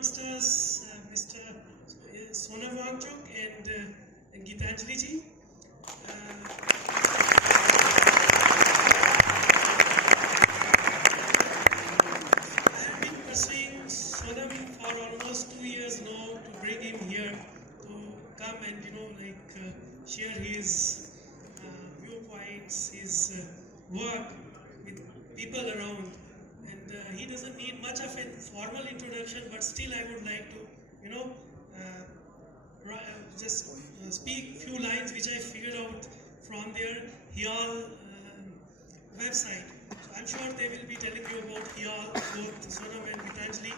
amongst us Mr. Sonam Wangchuk and Gitanjali ji. I have been pursuing Sonam for almost 2 years now to bring him here to come and share his viewpoints, his work with people around. And he doesn't need much of a formal introduction, but still I would like to, just speak few lines which I figured out from their HIAL website. So I'm sure they will be telling you about HIAL, both Sonam and Gitanjali.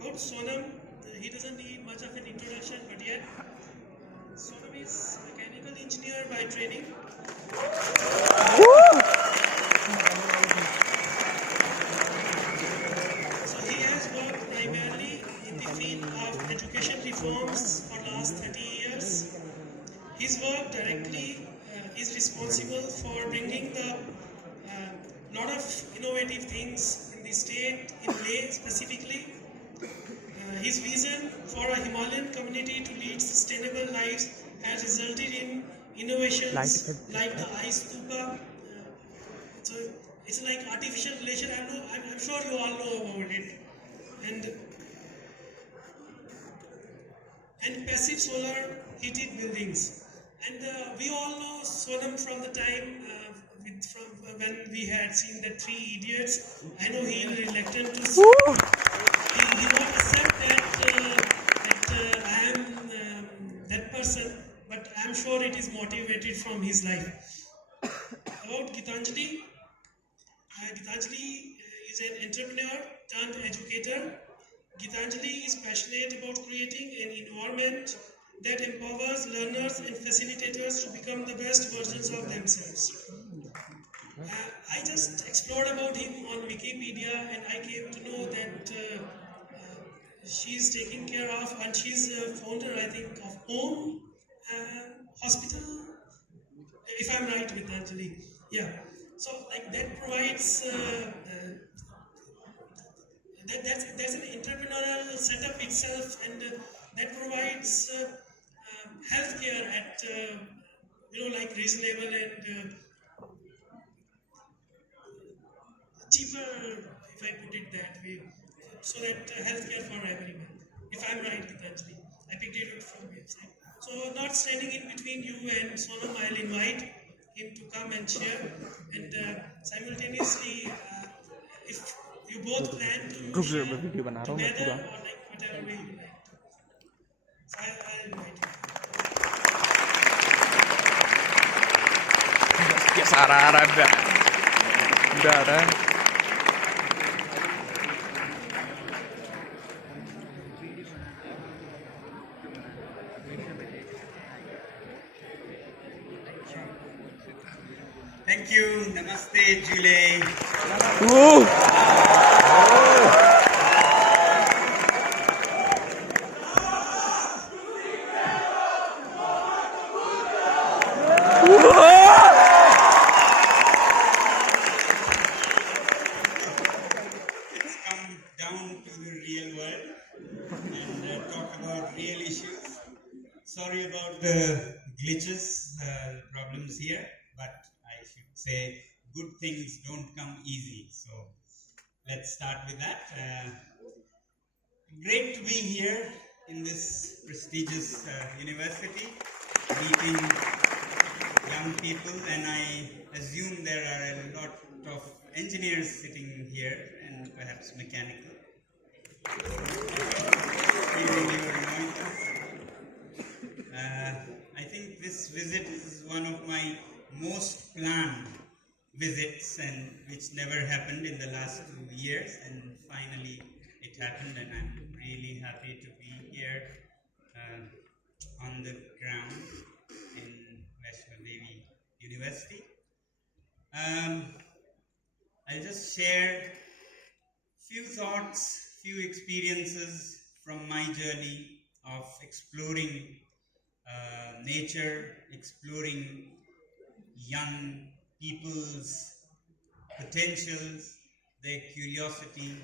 About Sonam, he doesn't need much of an introduction, but yet Sonam is a mechanical engineer by training. Primarily in the field of education reforms for last 30 years. His work directly is responsible for bringing the lot of innovative things in the state, in Leh specifically. His vision for a Himalayan community to lead sustainable lives has resulted in innovations like the ice stupa. So it's like artificial glacier. I'm sure you all know about it. And passive solar heated buildings. And we all know Sonam from the time from when we had seen the Three Idiots. I know he is reluctant to he won't accept that I am that person, but I am sure it is motivated from his life. About Gitanjali, Gitanjali is an entrepreneur turned educator. Gitanjali is passionate about creating an environment that empowers learners and facilitators to become the best versions of themselves. I just explored about him on Wikipedia and I came to know that she is taking care of, and she is a founder, I think, of Home Hospital, if I'm right, Gitanjali. Yeah. So like that provides that's an entrepreneurial setup itself, and that provides healthcare at like reasonable and cheaper, if I put it that way, so that healthcare for everyone. If I'm right, Gitanjali, I picked it up from website. So not standing in between you and Sonam, I'll invite him to come and share, and simultaneously, if you both plan to share together or like whatever way you like. So I'll invite you. Ya sarara udah. Thank you. Namaste, Jule. Let's come down to the real world and talk about real issues. Sorry about the glitches, problems here, but I should say good things don't come easy. So let's start with that. Great to be here in this prestigious university, meeting young people, and I assume there are a lot of engineers sitting here and perhaps mechanical. I think this visit is one of my most planned visits, and which never happened in the last 2 years, and finally it happened, and I'm really happy to be here on the ground in Vaishno Devi University. I'll just share few thoughts, few experiences from my journey of exploring nature, exploring young people's potentials, their curiosity,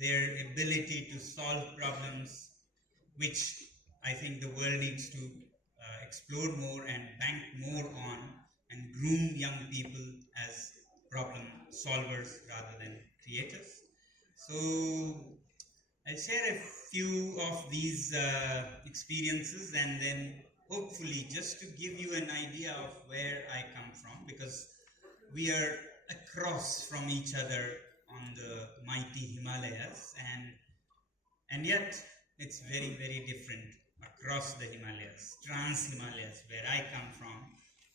their ability to solve problems, which I think the world needs to explore more and bank more on, and groom young people as problem solvers rather than creators. So I'll share a few of these experiences, and then hopefully just to give you an idea of where I come from, because we are across from each other on the mighty Himalayas, and yet it's very, very different across the Himalayas, trans-Himalayas, where I come from,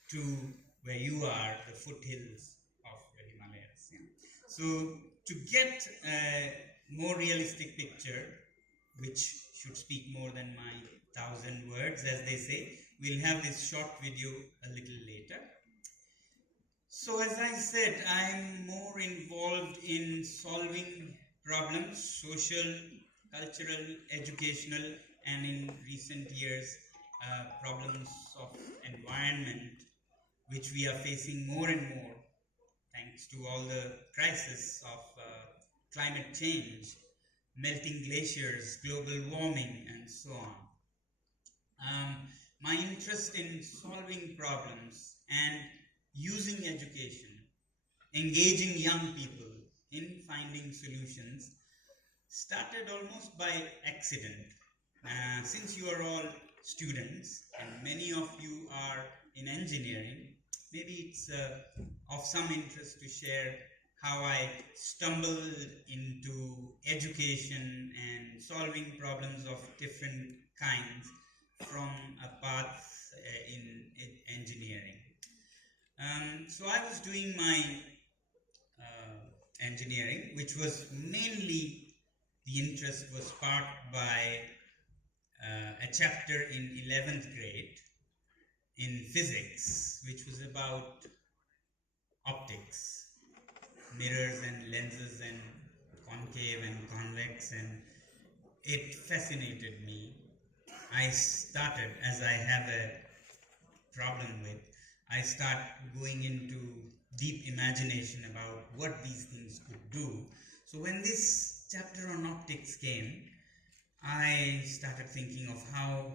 to where you are, the foothills of the Himalayas. Yeah. So to get a more realistic picture, which should speak more than my 1,000 words, as they say, we'll have this short video a little later. So as I said, I'm more involved in solving problems, social, cultural, educational, and in recent years, problems of environment, which we are facing more and more, thanks to all the crisis of climate change, melting glaciers, global warming, and so on. My interest in solving problems and using education, engaging young people in finding solutions, started almost by accident. Since you are all students and many of you are in engineering, maybe it's of some interest to share how I stumbled into education and solving problems of different kinds from a path in engineering. So I was doing my engineering, which was mainly, the interest was sparked by a chapter in 11th grade in physics, which was about optics, mirrors and lenses and concave and convex, and it fascinated me. I started, as I have a problem with, I start going into deep imagination about what these things could do. So when this chapter on optics came, I started thinking of how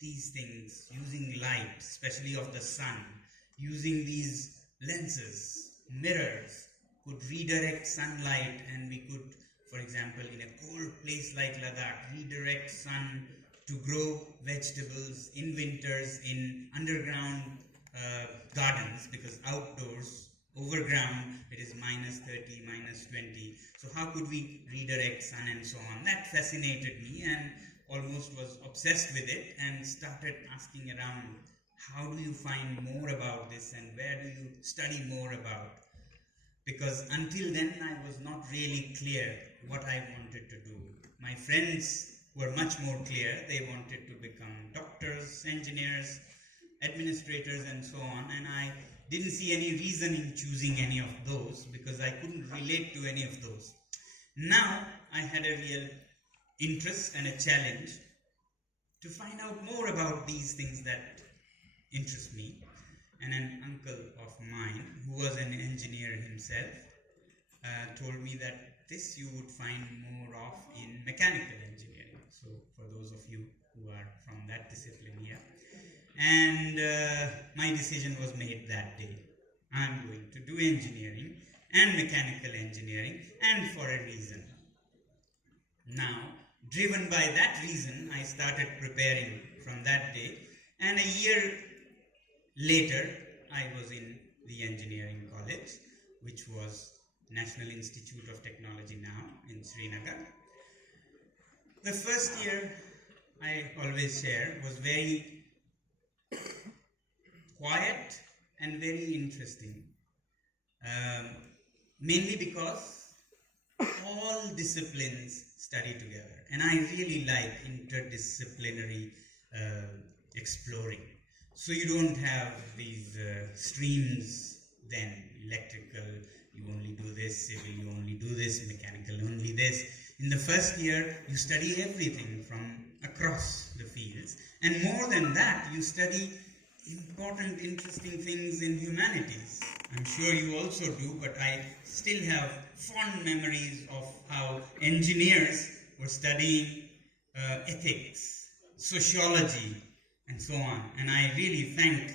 these things, using light, especially of the sun, using these lenses, mirrors, could redirect sunlight, and we could, for example, in a cold place like Ladakh, redirect sun to grow vegetables in winters in underground gardens, because outdoors, overground, it is minus 30, minus 20. So how could we redirect sun and so on? That fascinated me, and almost was obsessed with it, and started asking around, how do you find more about this, and where do you study more about? Because until then I was not really clear what I wanted to do. My friends were much more clear. They wanted to become doctors, engineers, administrators, and so on, and I didn't see any reason in choosing any of those, because I couldn't relate to any of those. Now I had a real interest and a challenge to find out more about these things that interest me. And an uncle of mine, who was an engineer himself, told me that this you would find more of in mechanical engineering. So for those of you who are from that discipline here, and my decision was made that day. I'm going to do engineering and mechanical engineering, and for a reason. Now, driven by that reason, I started preparing from that day, and a year later, I was in the engineering college, which was National Institute of Technology now in Srinagar. The first year, I always share, was very quiet and very interesting. Mainly because all disciplines study together, and I really like interdisciplinary exploring. So you don't have these streams, then electrical, you only do this, civil, you only do this, mechanical, only this. In the first year, you study everything from across the fields, and more than that, you study important, interesting things in humanities. I'm sure you also do, but I still have fond memories of how engineers were studying ethics, sociology, and so on. And I really thank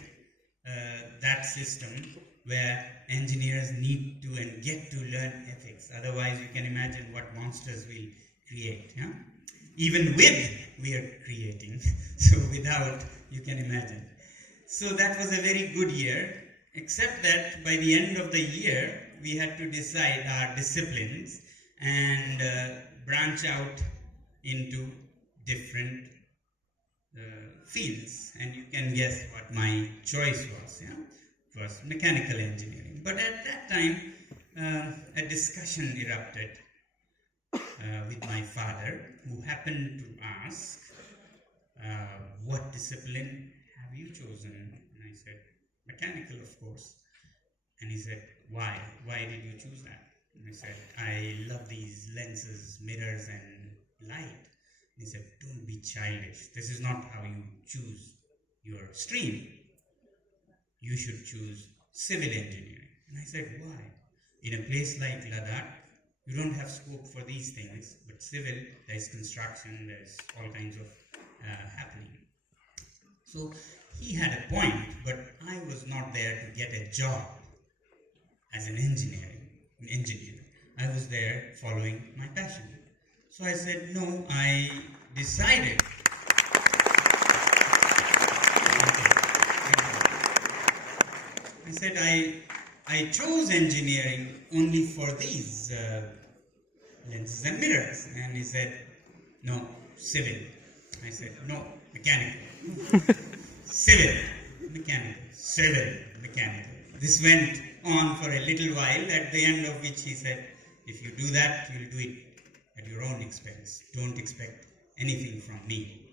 that system where engineers need to and get to learn ethics. Otherwise, you can imagine what monsters we'll create. Yeah? Even with, we are creating. So without, you can imagine. So that was a very good year, except that by the end of the year, we had to decide our disciplines and branch out into different fields. And you can guess what my choice was. Yeah? It was mechanical engineering. But at that time, a discussion erupted with my father, who happened to ask, what discipline have you chosen? And I said, mechanical, of course. And he said, why? Why did you choose that? And I said, I love these lenses, mirrors, and light. And he said, don't be childish. This is not how you choose your stream. You should choose civil engineering. And I said, why? In a place like Ladakh, you don't have scope for these things, but civil, there's construction, there's all kinds of happening. So he had a point, but I was not there to get a job as an engineer. I was there following my passion. So I said, no, I decided. I said, I chose engineering only for these lenses and mirrors. And he said, no, civil. I said, no, mechanical. Civil, mechanical, civil, mechanical. This went on for a little while, at the end of which he said, if you do that, you'll do it at your own expense. Don't expect anything from me.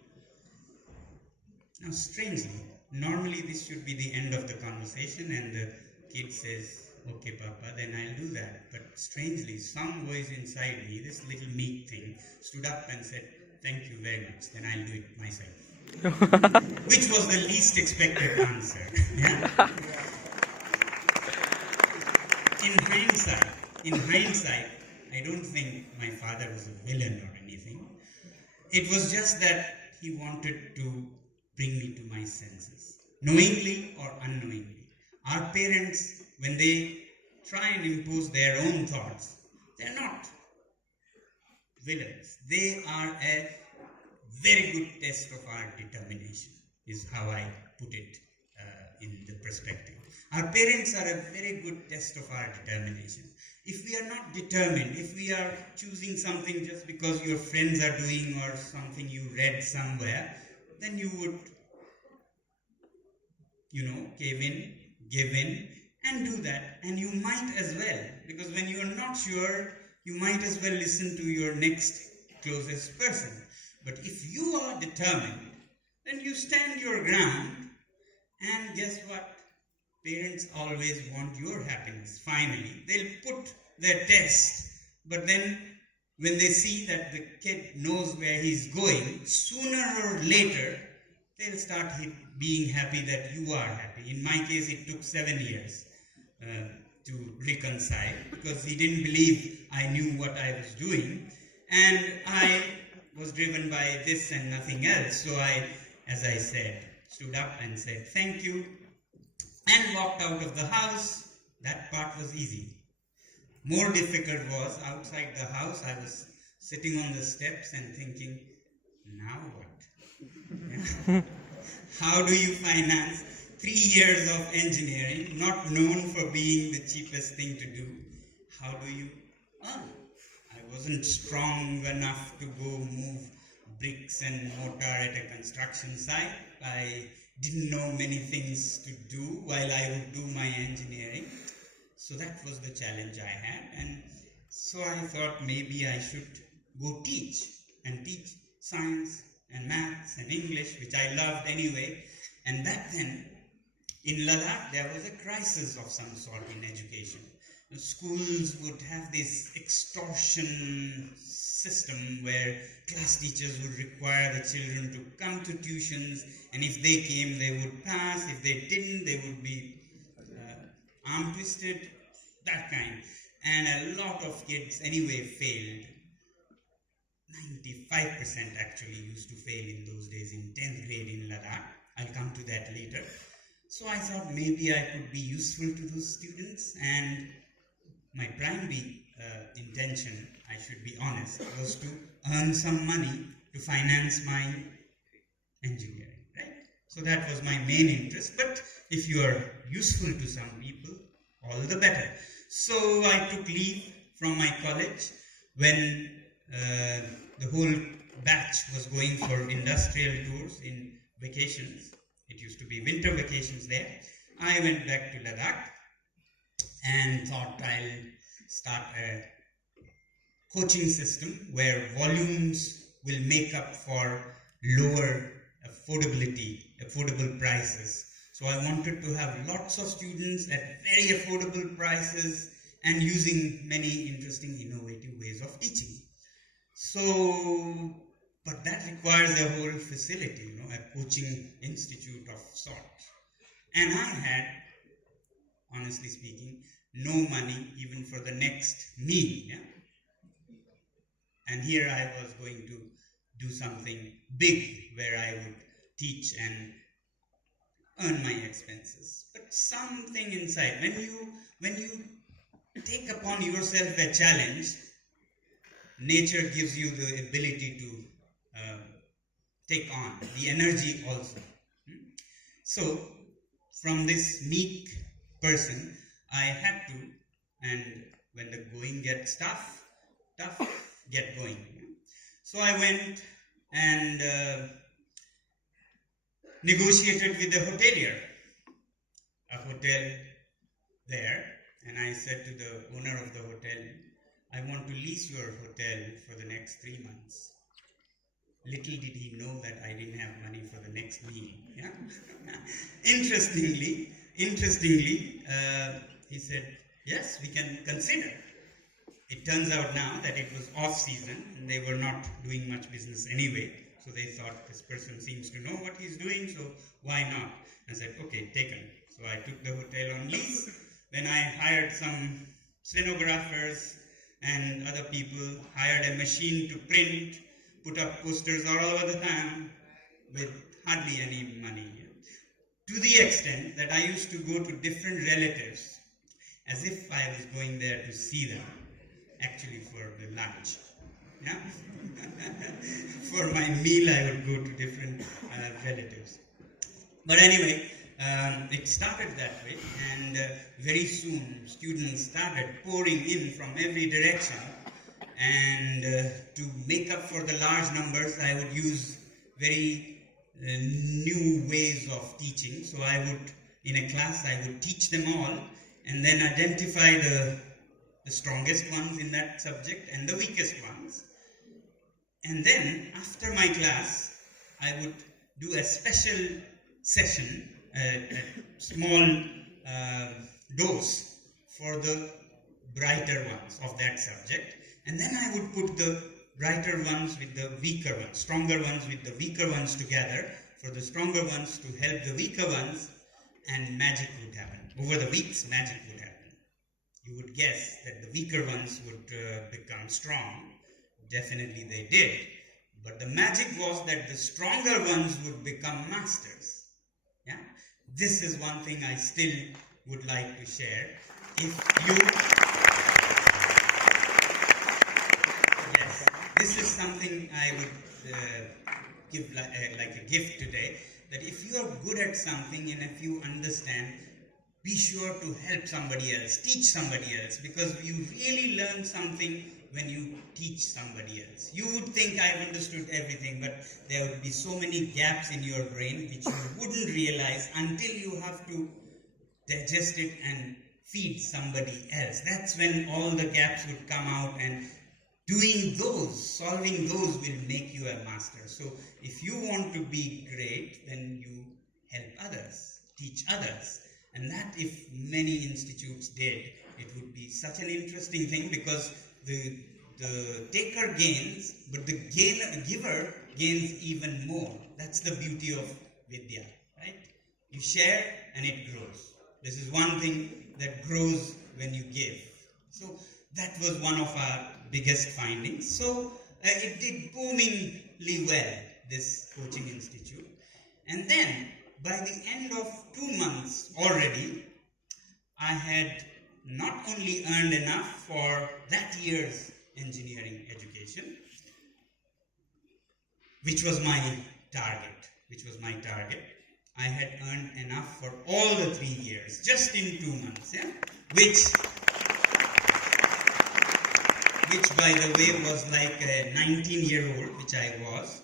Now, strangely, normally this should be the end of the conversation and the kid says, okay, Papa, then I'll do that. But strangely, some voice inside me, this little meek thing, stood up and said, thank you very much, then I'll do it myself. Which was the least expected answer. Yeah? In hindsight, I don't think my father was a villain or anything. It was just that he wanted to bring me to my senses, knowingly or unknowingly. Our parents, when they try and impose their own thoughts, they're not villains. They are a very good test of our determination, is how I put it in the perspective. Our parents are a very good test of our determination. If we are not determined, if we are choosing something just because your friends are doing or something you read somewhere, then you would, cave in, give in, and do that. And you might as well, because when you are not sure, you might as well listen to your next closest person. But if you are determined, then you stand your ground, and guess what? Parents always want your happiness. Finally, they'll put their test, but then when they see that the kid knows where he's going, sooner or later, they'll start being happy that you are happy. In my case, it took 7 years to reconcile, because he didn't believe I knew what I was doing, and I was driven by this and nothing else. So I, as I said, stood up and said thank you and walked out of the house. That part was easy. More difficult was outside the house. I was sitting on the steps and thinking, now what? How do you finance 3 years of engineering, not known for being the cheapest thing to do? How do you earn? I wasn't strong enough to go move bricks and mortar at a construction site. I didn't know many things to do while I would do my engineering. So that was the challenge I had. And so I thought maybe I should go teach science and maths and English, which I loved anyway. And back then, in Ladakh, there was a crisis of some sort in education. schools would have this extortion system where class teachers would require the children to come to tuitions, and if they came, they would pass. If they didn't, they would be arm twisted, that kind. And a lot of kids anyway failed. 95% actually used to fail in those days in 10th grade in Ladakh. I'll come to that later. So I thought maybe I could be useful to those students, and my primary intention, I should be honest, was to earn some money to finance my engineering, right? So that was my main interest. But if you are useful to some people, all the better. So I took leave from my college when the whole batch was going for industrial tours in vacations. It used to be winter vacations there. I went back to Ladakh and thought I'll start a coaching system where volumes will make up for lower affordable prices. So I wanted to have lots of students at very affordable prices and using many interesting, innovative ways of teaching. So, but that requires a whole facility, a coaching institute of sorts. And I had, honestly speaking, no money even for the next meal. Yeah? And here I was going to do something big where I would teach and earn my expenses. But something inside, when you take upon yourself a challenge, nature gives you the ability to take on, the energy also. So, from this meek person, I had to, and when the going gets tough, get going. So I went and negotiated with the hotelier, a hotel there, and I said to the owner of the hotel, I want to lease your hotel for the next 3 months. Little did he know that I didn't have money for the next meal. Yeah? Interestingly, he said, yes, we can consider. It turns out now that it was off-season and they were not doing much business anyway. So they thought, this person seems to know what he's doing, so why not? I said, okay, taken. So I took the hotel on lease. Then I hired some stenographers and other people, hired a machine to print, put up posters all over the town with hardly any money. To the extent that I used to go to different relatives as if I was going there to see them, actually for the lunch. Yeah? For my meal, I would go to different relatives. But anyway, it started that way, and very soon students started pouring in from every direction. And to make up for the large numbers, I would use very new ways of teaching. So I would, in a class, I would teach them all and then identify the strongest ones in that subject and the weakest ones. And then, after my class, I would do a special session, a small dose for the brighter ones of that subject. And then I would put the brighter ones with the weaker ones, stronger ones with the weaker ones together, for the stronger ones to help the weaker ones, and magic would happen. Over the weeks, magic would happen. You would guess that the weaker ones would become strong. Definitely they did. But the magic was that the stronger ones would become masters. Yeah? This is one thing I still would like to share. This is something I would give like a gift today, that if you are good at something and if you understand, be sure to help somebody else, teach somebody else, because you really learn something when you teach somebody else. You would think I've understood everything, but there would be so many gaps in your brain which you wouldn't realize until you have to digest it and feed somebody else. That's when all the gaps would come out, and doing those, solving those will make you a master. So if you want to be great, then you help others, teach others. And that if many institutes did, it would be such an interesting thing, because the taker gains, but the giver gains even more. That's the beauty of Vidya, right? You share and it grows. This is one thing that grows when you give. So that was one of our biggest findings. So it did boomingly well, this coaching institute. And then by the end of 2 months already, I had not only earned enough for that year's engineering education, which was my target. I had earned enough for all the 3 years, just in 2 months, yeah? Which by the way was like a 19-year-old, which I was,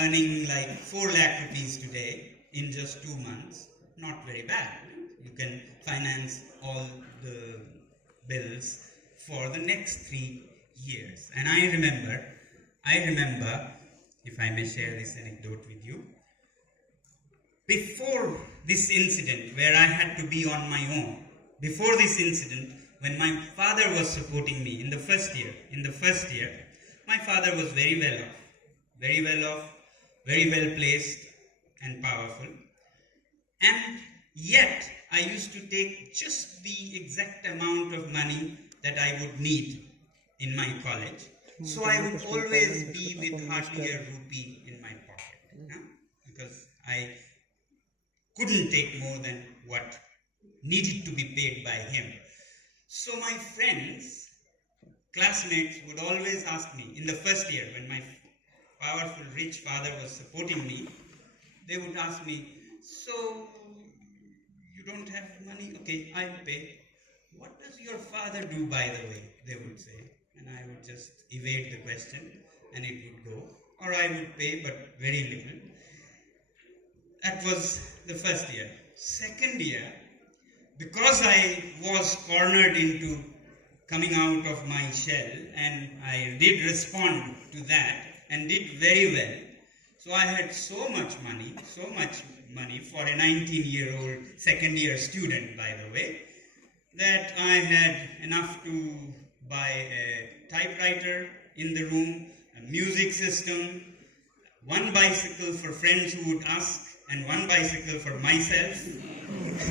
earning like 4 lakh rupees today in just 2 months. Not very bad. You can finance all the bills for the next 3 years. And I remember, if I may share this anecdote with you, before this incident where I had to be on my own, before this incident, when my father was supporting me in the first year, my father was very well off, very well placed and powerful. And yet, I used to take just the exact amount of money that I would need in my college. So I would always be with hardly a rupee in my pocket, because I couldn't take more than what needed to be paid by him. So my friends, classmates would always ask me, in the first year when my powerful, rich father was supporting me, they would ask me, so you don't have money? Okay, I'll pay. What does your father do, by the way? They would say. And I would just evade the question and it would go. Or I would pay, but very little. That was the first year. Second year, because I was cornered into coming out of my shell, and I did respond to that and did very well. So I had so much money for a 19-year-old second-year student, by the way, that I had enough to buy a typewriter in the room, a music system, 1 bicycle for friends who would ask, and 1 bicycle for myself.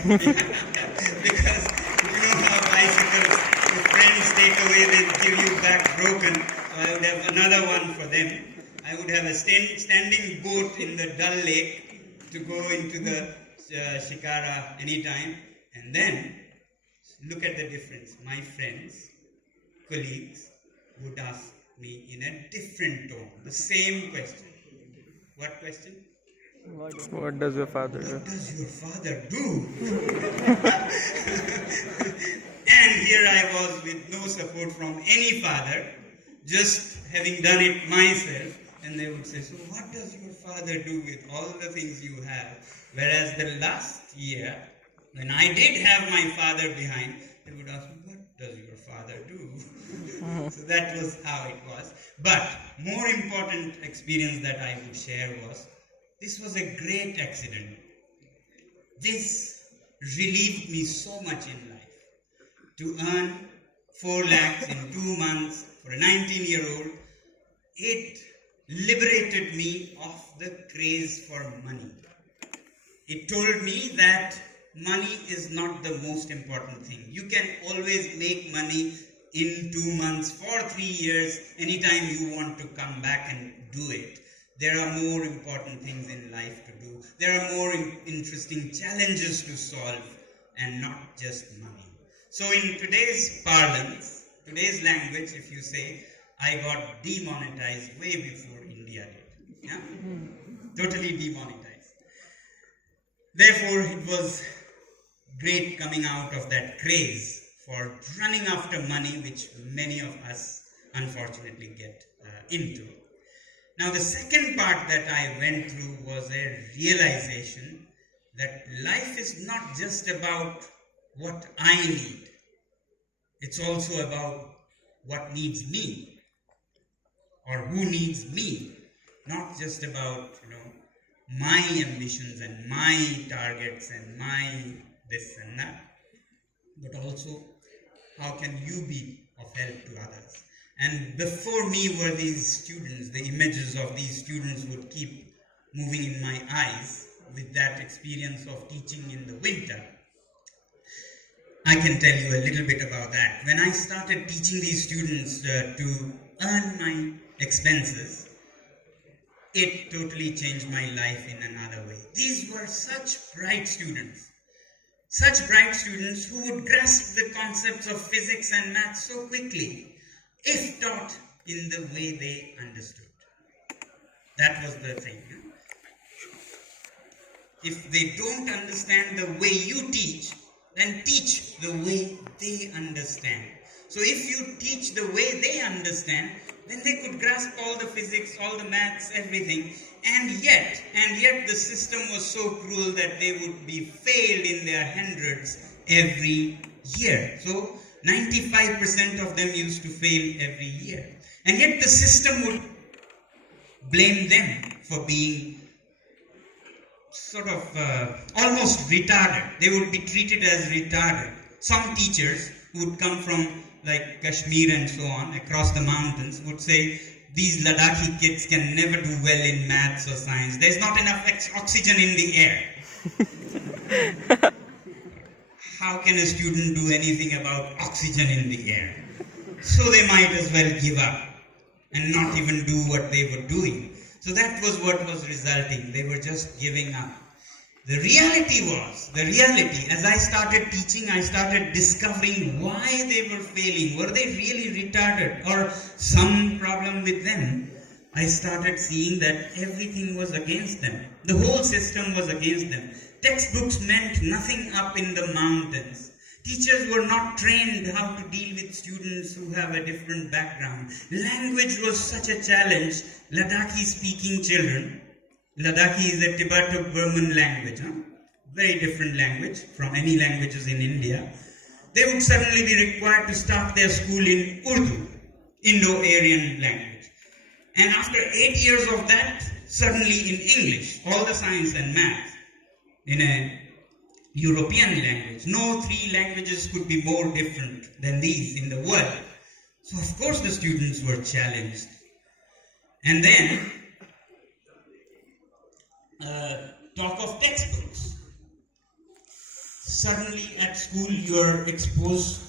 Because you know how bicycles, if friends take away, they give you back broken. So I would have another one for them. I would have a standing boat in the Dal Lake to go into the Shikara anytime. And then, look at the difference. My friends, colleagues, would ask me in a different tone, the same question. What question? What does your father do? What does your father do? And here I was with no support from any father, just having done it myself. And they would say, so what does your father do with all the things you have? Whereas the last year, when I did have my father behind, they would ask me, what does your father do? So that was how it was. But more important experience that I would share was, this was a great accident. This relieved me so much in life. To earn 4 lakhs in 2 months for a 19-year-old, it liberated me of the craze for money. It told me that money is not the most important thing. You can always make money in 2 months, for 3 years, anytime you want to come back and do it. There are more important things in life to do. There are more interesting challenges to solve, and not just money. So in today's parlance, today's language, if you say, I got demonetized way before India did. Yeah? Totally demonetized. Therefore, it was great coming out of that craze for running after money, which many of us unfortunately get into. Now, the second part that I went through was a realization that life is not just about what I need. It's also about what needs me, or who needs me. Not just about, my ambitions and my targets and my this and that, but also how can you be of help to others? And before me were these students. The images of these students would keep moving in my eyes with that experience of teaching in the winter. I can tell you a little bit about that. When I started teaching these students to earn my expenses, it totally changed my life in another way. These were such bright students who would grasp the concepts of physics and math so quickly, if taught in the way they understood. That was the thing. If they don't understand the way you teach, then teach the way they understand. So if you teach the way they understand, then they could grasp all the physics, all the maths, everything. And yet the system was so cruel that they would be failed in their hundreds every year. So 95% of them used to fail every year. And yet the system would blame them for being sort of almost retarded. They would be treated as retarded. Some teachers who would come from like Kashmir and so on, across the mountains, would say, these Ladakhi kids can never do well in maths or science. There's not enough oxygen in the air. How can a student do anything about oxygen in the air? So they might as well give up and not even do what they were doing. So that was what was resulting. They were just giving up. The reality, as I started teaching, I started discovering why they were failing. Were they really retarded or some problem with them? I started seeing that everything was against them. The whole system was against them. Textbooks meant nothing up in the mountains. Teachers were not trained how to deal with students who have a different background. Language was such a challenge. Ladakhi speaking children. Ladakhi is a Tibeto-Burman language, very different language from any languages in India. They would suddenly be required to start their school in Urdu, Indo-Aryan language. And after 8 years of that, suddenly in English, all the science and math in a European language. No three languages could be more different than these in the world. So of course the students were challenged. And then, talk of textbooks. Suddenly at school you are exposed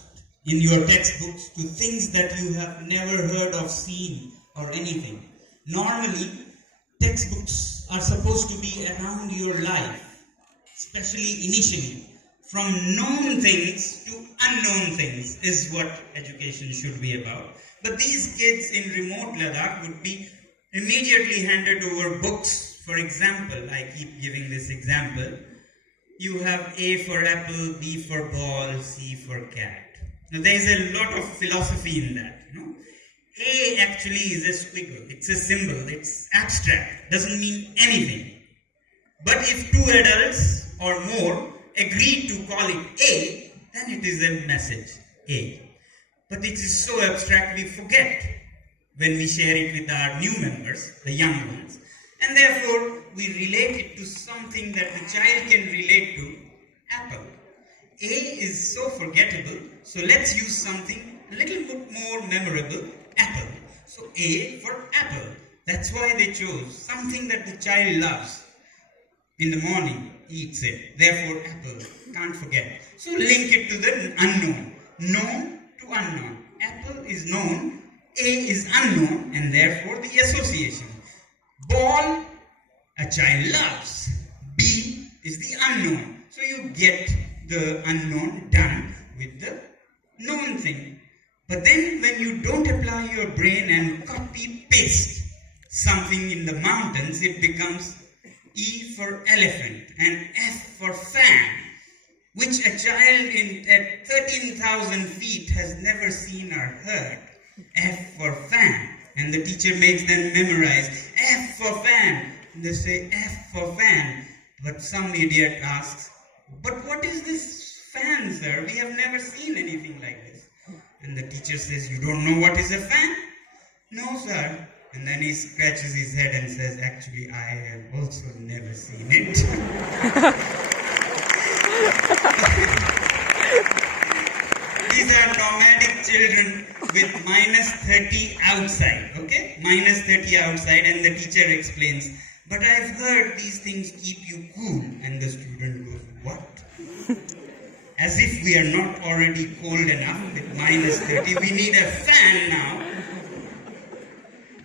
in your textbooks to things that you have never heard of, seen, or anything. Normally, textbooks are supposed to be around your life, especially initially. From known things to unknown things is what education should be about. But these kids in remote Ladakh would be immediately handed over books. For example, I keep giving this example. You have A for apple, B for ball, C for cat. Now there is a lot of philosophy in that. A actually is a squiggle. It's a symbol. It's abstract. Doesn't mean anything. But if two adults or more agree to call it A, then it is a message, A. But it is so abstract we forget when we share it with our new members, the young ones. And therefore, we relate it to something that the child can relate to, apple. A is so forgettable, so let's use something a little bit more memorable, apple. So A for apple. That's why they chose something that the child loves. In the morning, eats it. Therefore, apple. Can't forget. So link it to the unknown. Known to unknown. Apple is known, A is unknown, and therefore the association. Ball, a child loves. B is the unknown. So you get the unknown done with the known thing. But then when you don't apply your brain and copy-paste something in the mountains, it becomes E for elephant and F for fan, which a child at 13,000 feet has never seen or heard. F for fan. And the teacher makes them memorize F for fan. And they say F for fan. But some idiot asks, but what is this fan, sir? We have never seen anything like this. And the teacher says, you don't know what is a fan? No, sir. And then he scratches his head and says, actually, I have also never seen it. These are nomadic children with minus 30 outside, okay? Minus 30 outside, and the teacher explains, but I've heard these things keep you cool. And the student goes, what? As if we are not already cold enough with minus 30. We need a fan now.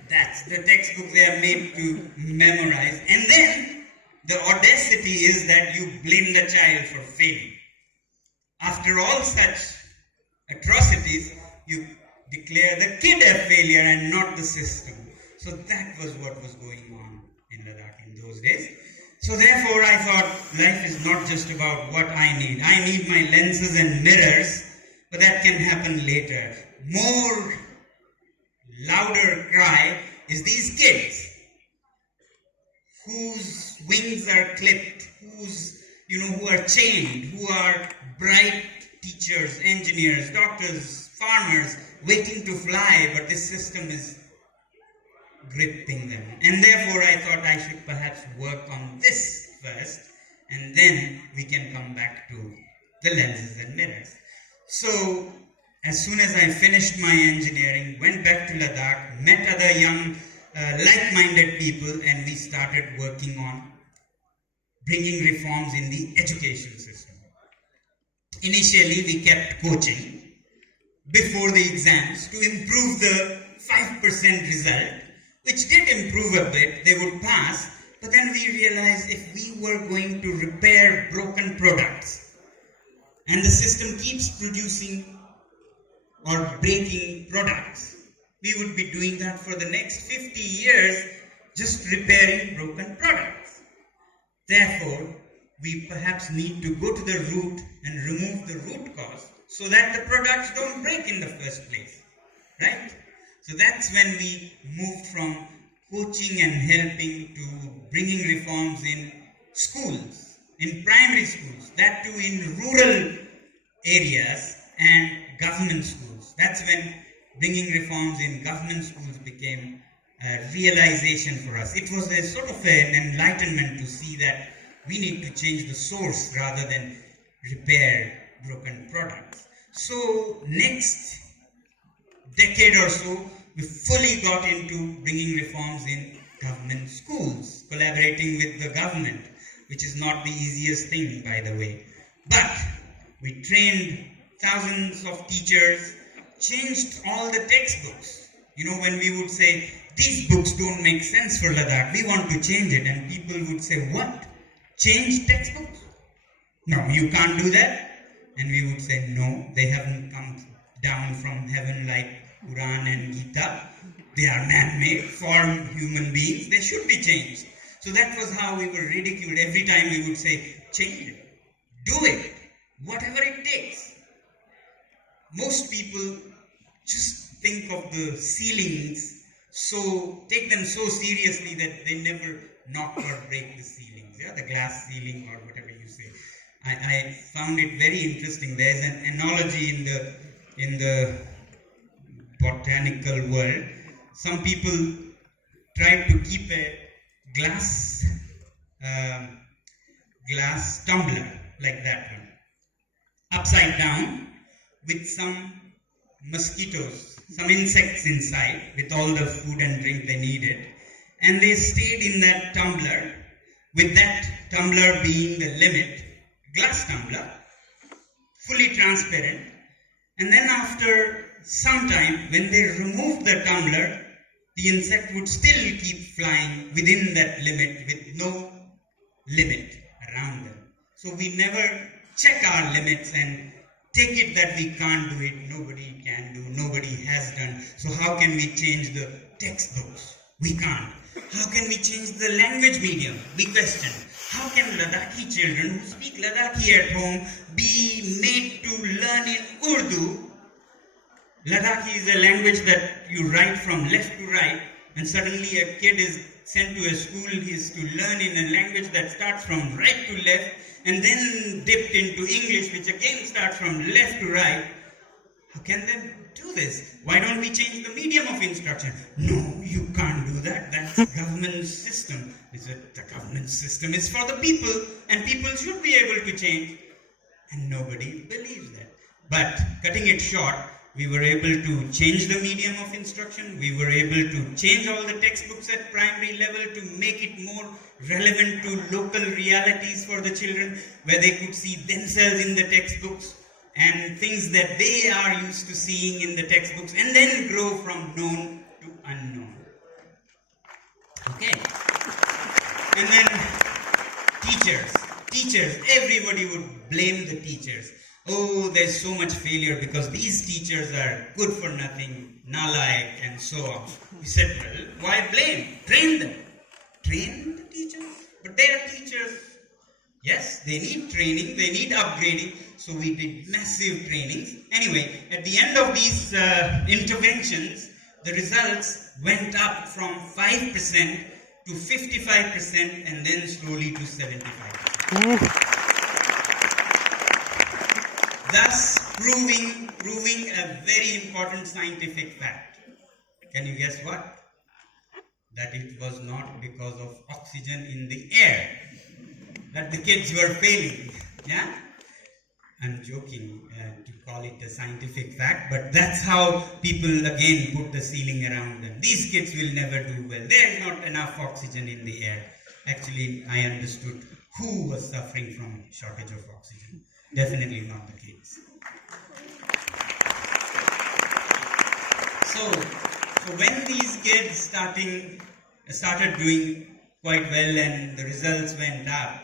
That's the textbook they are made to memorize. And then the audacity is that you blame the child for failing. After all such atrocities, you declare the kid a failure and not the system. So that was what was going on in Ladakh in those days. So therefore I thought life is not just about what I need. I need my lenses and mirrors, but that can happen later. More louder cry is these kids whose wings are clipped, who are chained, who are bright teachers, engineers, doctors, farmers, waiting to fly, but this system is gripping them. And therefore I thought I should perhaps work on this first, and then we can come back to the lenses and mirrors. So as soon as I finished my engineering, went back to Ladakh, met other young like-minded people, and we started working on bringing reforms in the education system. Initially, we kept coaching before the exams to improve the 5% result, which did improve a bit. They would pass, but then we realized if we were going to repair broken products, and the system keeps producing or breaking products, we would be doing that for the next 50 years, just repairing broken products. Therefore, we perhaps need to go to the root and remove the root cause so that the products don't break in the first place, right? So that's when we moved from coaching and helping to bringing reforms in schools, in primary schools, that too in rural areas and government schools. That's when bringing reforms in government schools became a realization for us. It was a sort of an enlightenment to see that we need to change the source rather than repair broken products. So next decade or so, we fully got into bringing reforms in government schools, collaborating with the government, which is not the easiest thing, by the way. But we trained thousands of teachers, changed all the textbooks. When we would say, these books don't make sense for Ladakh, we want to change it. And people would say, what? Change textbooks? No, you can't do that. And we would say, no, they haven't come down from heaven like Quran and Gita. They are man-made, formed human beings. They should be changed. So that was how we were ridiculed. Every time we would say, change it. Do it. Whatever it takes. Most people just think of the ceilings, take them so seriously that they never knock or break the ceilings, the glass ceiling or whatever you say. I found it very interesting. There's an analogy in the botanical world. Some people try to keep a glass tumbler like that one upside down with some mosquitoes, some insects inside with all the food and drink they needed, and they stayed in that tumbler, with that tumbler being the limit, glass tumbler, fully transparent. And then after some time, when they removed the tumbler, the insect would still keep flying within that limit with no limit around them. So we never check our limits and take it that we can't do it, nobody can do, nobody has done. So how can we change the textbooks? We can't. How can we change the language medium? We question. How can Ladakhi children who speak Ladakhi at home be made to learn in Urdu? Ladakhi is a language that you write from left to right, and suddenly a kid is sent to a school, he is to learn in a language that starts from right to left, and then dipped into English, which again starts from left to right. How can they do this? Why don't we change the medium of instruction? No, you can't do that. That's government system. The government system is for the people, and people should be able to change. And nobody believes that. But cutting it short, we were able to change the medium of instruction. We were able to change all the textbooks at primary level to make it more relevant to local realities for the children, where they could see themselves in the textbooks and things that they are used to seeing in the textbooks, and then grow from known to unknown. Okay. And then teachers, everybody would blame the teachers. Oh, there's so much failure because these teachers are good for nothing, nalayak, and so on. We said, well, why blame? Train them. Train the teachers. But they are teachers. Yes, they need training, they need upgrading. So we did massive trainings. Anyway, at the end of these interventions, the results went up from 5% to 55% and then slowly to 75%. Thus proving a very important scientific fact. Can you guess what? That it was not because of oxygen in the air that the kids were failing. Yeah? I'm joking to call it a scientific fact, but that's how people again put the ceiling around them. These kids will never do well. There's not enough oxygen in the air. Actually, I understood who was suffering from shortage of oxygen. Definitely not the kids. So when these kids started doing quite well and the results went up,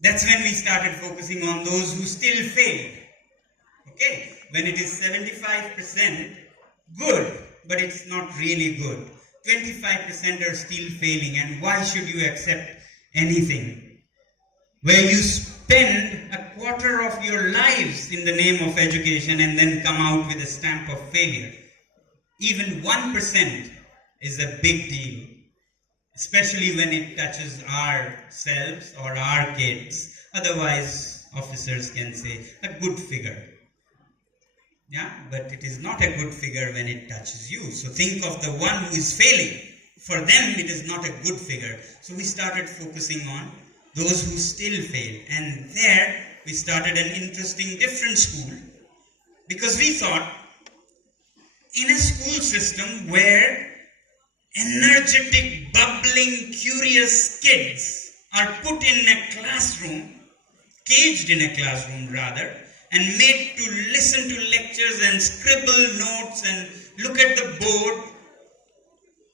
that's when we started focusing on those who still failed. Okay? When it is 75% good, but it's not really good. 25% are still failing, and why should you accept anything where you spend a quarter of your lives in the name of education and then come out with a stamp of failure? Even 1% is a big deal, especially when it touches ourselves or our kids. Otherwise, officers can say a good figure. Yeah, but it is not a good figure when it touches you. So think of the one who is failing. For them, it is not a good figure. So we started focusing on those who still fail. And there, we started an interesting, different school. Because we thought, in a school system where energetic, bubbling, curious kids are put in a classroom, caged in a classroom rather, and made to listen to lectures and scribble notes and look at the board,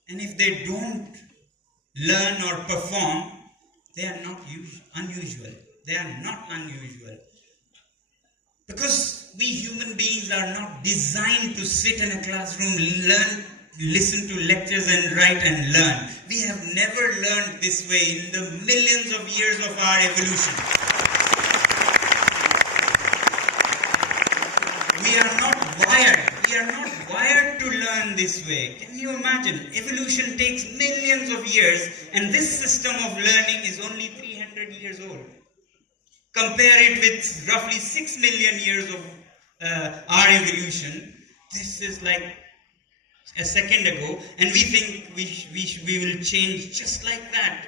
and if they don't learn or perform, they are not unusual. They are not unusual. Because we human beings are not designed to sit in a classroom, learn, listen to lectures and write and learn. We have never learned this way in the millions of years of our evolution. We are not wired to learn this way. Can you imagine? Evolution takes millions of years, and this system of learning is only 300 years old. Compare it with roughly 6 million years of our evolution. This is like a second ago, and we think we will change just like that,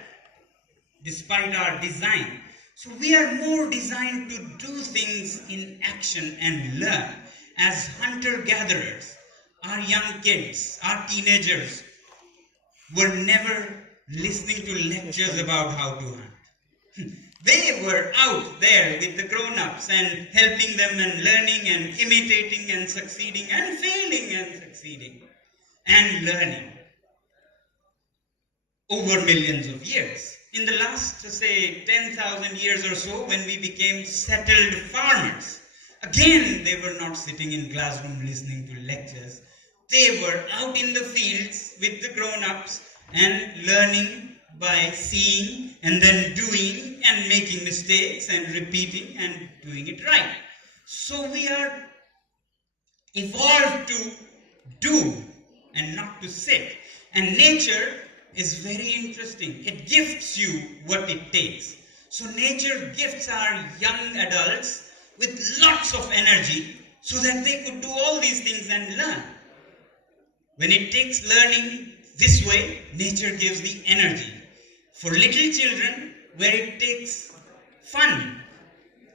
despite our design. So we are more designed to do things in action and learn. As hunter-gatherers, our young kids, our teenagers were never listening to lectures about how to hunt. They were out there with the grown-ups and helping them and learning and imitating and succeeding and failing and succeeding and learning over millions of years. In the last, say, 10,000 years or so, when we became settled farmers, again, they were not sitting in classroom listening to lectures. They were out in the fields with the grown-ups and learning by seeing and then doing and making mistakes and repeating and doing it right. So we are evolved to do and not to sit. And nature is very interesting. It gifts you what it takes. So nature gifts our young adults with lots of energy so that they could do all these things and learn. When it takes learning this way, nature gives the energy. For little children, where it takes fun,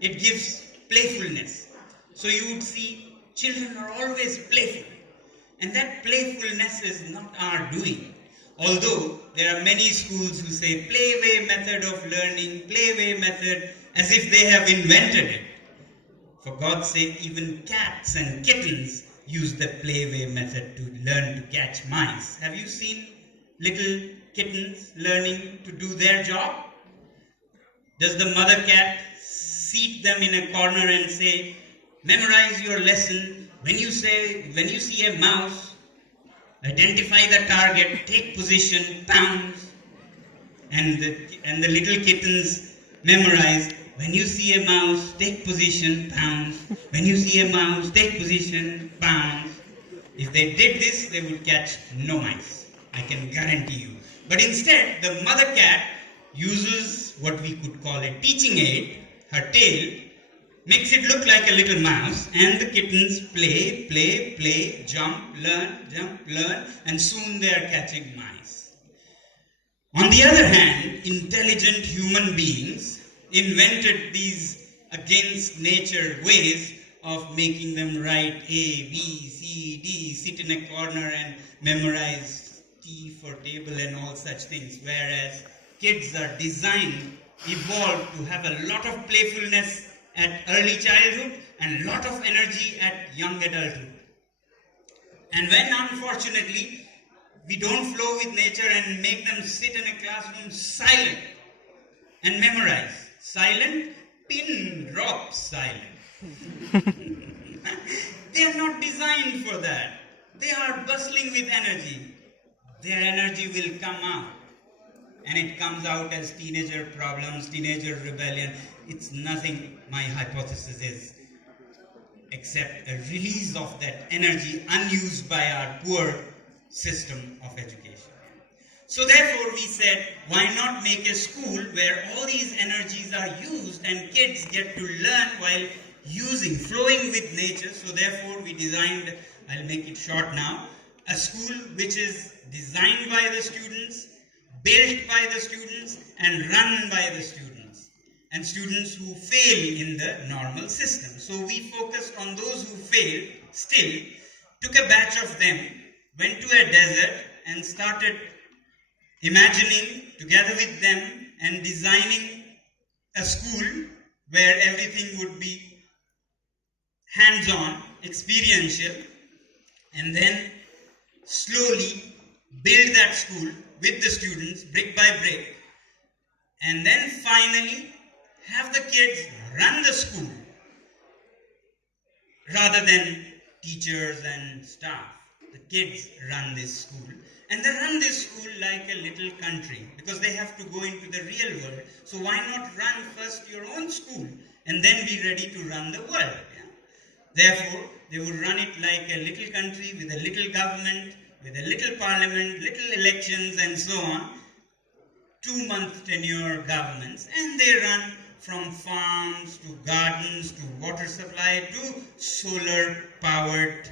it gives playfulness. So you would see children are always playful. And that playfulness is not our doing. Although there are many schools who say playway method of learning, playway method, as if they have invented it. For God's sake, even cats and kittens use the playway method to learn to catch mice. Have you seen little kittens learning to do their job? Does the mother cat seat them in a corner and say, memorize your lesson. When you see a mouse, identify the target, take position, pounce. And the little kittens memorize, when you see a mouse, take position, pounce. When you see a mouse, take position, pounce. If they did this, they would catch no mice. I can guarantee you. But instead, the mother cat uses what we could call a teaching aid, her tail, makes it look like a little mouse, and the kittens play, jump, learn, and soon they are catching mice. On the other hand, intelligent human beings invented these against nature ways of making them write A, B, C, D, sit in a corner and memorize T for table and all such things, whereas kids are designed, evolved to have a lot of playfulness at early childhood and a lot of energy at young adulthood. And when unfortunately we don't flow with nature and make them sit in a classroom silent and memorize, silent, pin drop silent. They are not designed for that. They are bustling with energy. Their energy will come out. And it comes out as teenager problems, teenager rebellion. It's nothing, my hypothesis is, except a release of that energy unused by our poor system of education. So therefore we said, why not make a school where all these energies are used and kids get to learn while flowing with nature. So therefore we designed, I'll make it short now, a school which is designed by the students, built by the students, and run by the students, and students who fail in the normal system. So we focused on those who failed, still took a batch of them, went to a desert and started imagining together with them and designing a school where everything would be hands-on, experiential, and then slowly build that school with the students brick by brick, and then finally have the kids run the school rather than teachers and staff. The kids run this school, and they run this school like a little country because they have to go into the real world. So why not run first your own school and then be ready to run the world? Therefore, they would run it like a little country with a little government, with a little parliament, little elections and so on, 2-month tenure governments, and they run from farms to gardens to water supply to solar powered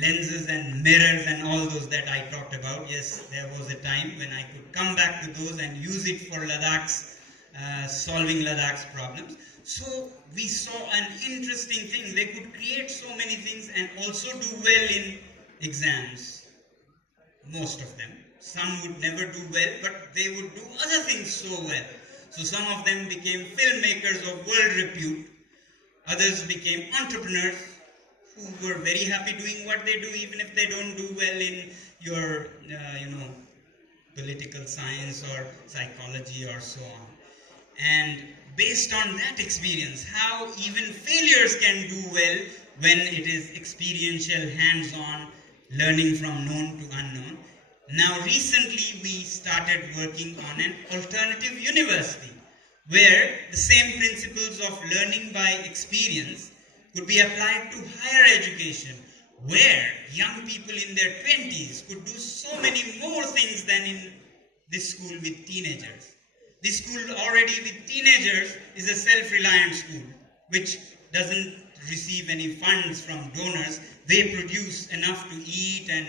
lenses and mirrors and all those that I talked about. Yes, there was a time when I could come back to those and use it for solving Ladakh's problems. So we saw an interesting thing. They could create so many things and also do well in exams. Most of them. Some would never do well, but they would do other things so well. So some of them became filmmakers of world repute. Others became entrepreneurs who were very happy doing what they do, even if they don't do well in your, political science or psychology or so on. And based on that experience, how even failures can do well when it is experiential, hands-on, learning from known to unknown. Now recently we started working on an alternative university where the same principles of learning by experience could be applied to higher education, where young people in their 20s could do so many more things than in this school with teenagers. This school already with teenagers is a self-reliant school, which doesn't receive any funds from donors. They produce enough to eat and,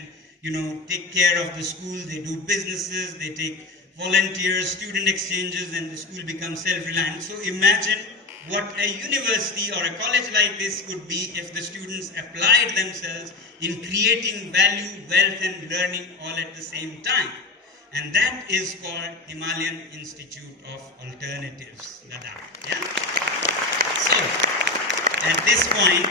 take care of the school. They do businesses, they take volunteers, student exchanges, and the school becomes self-reliant. So imagine what a university or a college like this could be if the students applied themselves in creating value, wealth and learning all at the same time. And that is called Himalayan Institute of Alternatives, Ladakh. Yeah? So, at this point,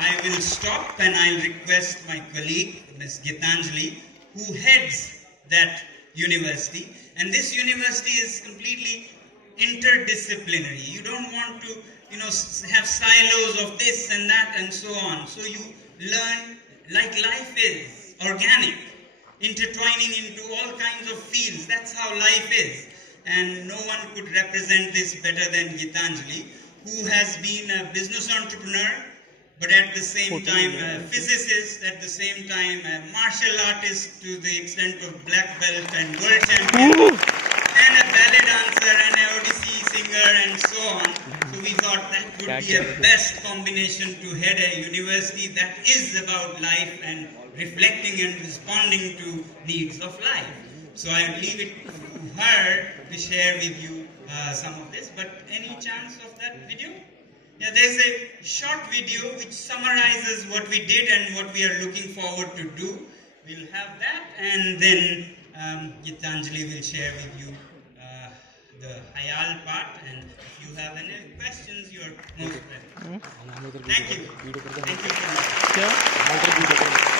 I will stop and I'll request my colleague, Ms. Gitanjali, who heads that university. And this university is completely interdisciplinary. You don't want to, have silos of this and that and so on. So you learn like life is, organic, intertwining into all kinds of fields. That's how life is. And no one could represent this better than Gitanjali, who has been a business entrepreneur, but at the same time a physicist, at the same time a martial artist to the extent of black belt and world champion, and a ballet dancer and a Odissi singer and so on. So we thought that would be a best combination to head a university that is about life and reflecting and responding to needs of life. So I leave it to her to share with you some of this. But any chance of that video? Yeah, there's a short video which summarizes what we did and what we are looking forward to do. We'll have that, and then Gitanjali will share with you the Hayal part, and if you have any questions, you are most welcome. Thank you. Thank you so much.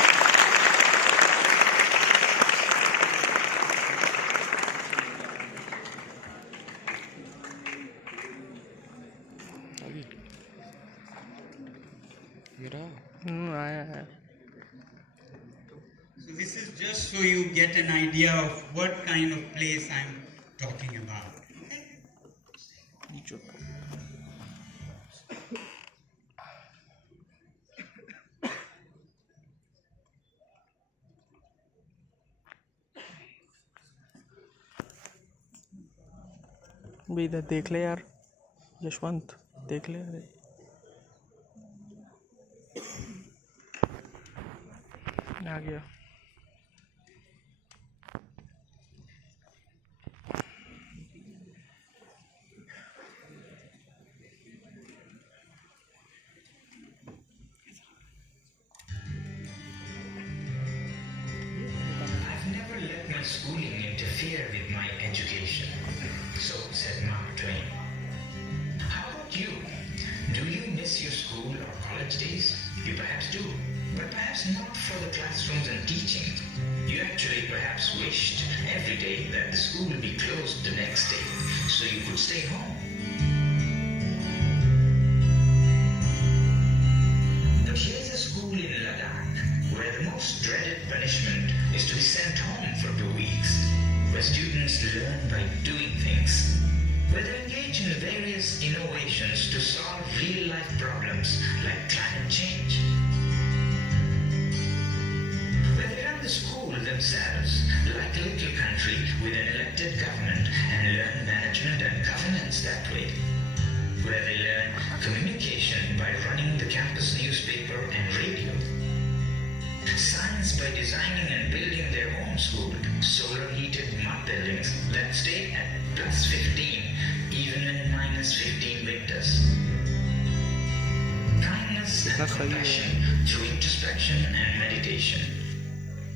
आया है. So this is just so you get an idea of what kind of place I'm talking about. Okay? भी इधर देख ले यार, यशवंत देख ले. अरे आ गया. I've never let my schooling interfere with my education, so said Mark Twain. How about you? Do you miss your school or college days? You perhaps do, but perhaps not for the classrooms and teaching. You actually perhaps wished every day that the school would be closed the next day so you could stay home. But here's a school in Ladakh where the most dreaded punishment is to be sent home for 2 weeks, where students learn by doing things, where they engage in various innovations to solve real-life problems like climate change, where they run the school themselves like a little country with an elected government and learn management and governance that way, where they learn communication by running the campus newspaper and radio, science by designing and building their own school, solar-heated mud buildings that stay at +15 even in -15 winters. Kindness and compassion through introspection and meditation.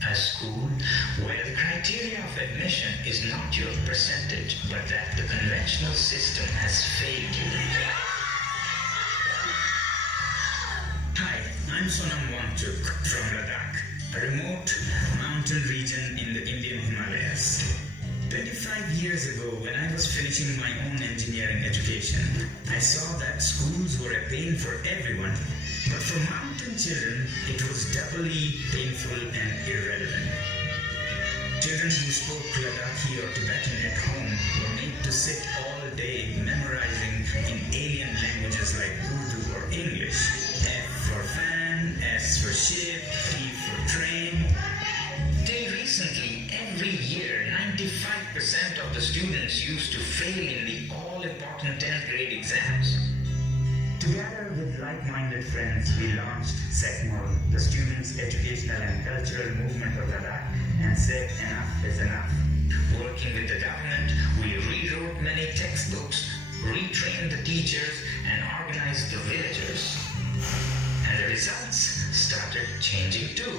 A school where the criteria of admission is not your percentage, but that the conventional system has failed you. Hi, I'm Sonam Wangchuk from Ladakh, a remote mountain region in the Indian Himalayas. 25 years ago, when I was finishing my own engineering education, I saw that schools were a pain for everyone, but for mountain children, it was doubly painful and irrelevant. Children who spoke Ladakhi or Tibetan at home were made to sit all day memorizing in alien languages like Urdu or English. F for fan, S for ship, T for train. Till recently, every year, 95% of the students used to fail in the all-important 10th grade exams. Together with like-minded friends, we launched SECMOL, the Students' Educational and Cultural Movement of Ladakh, and said enough is enough. Working with the government, we rewrote many textbooks, retrained trained the teachers and organized the villagers. And the results started changing too.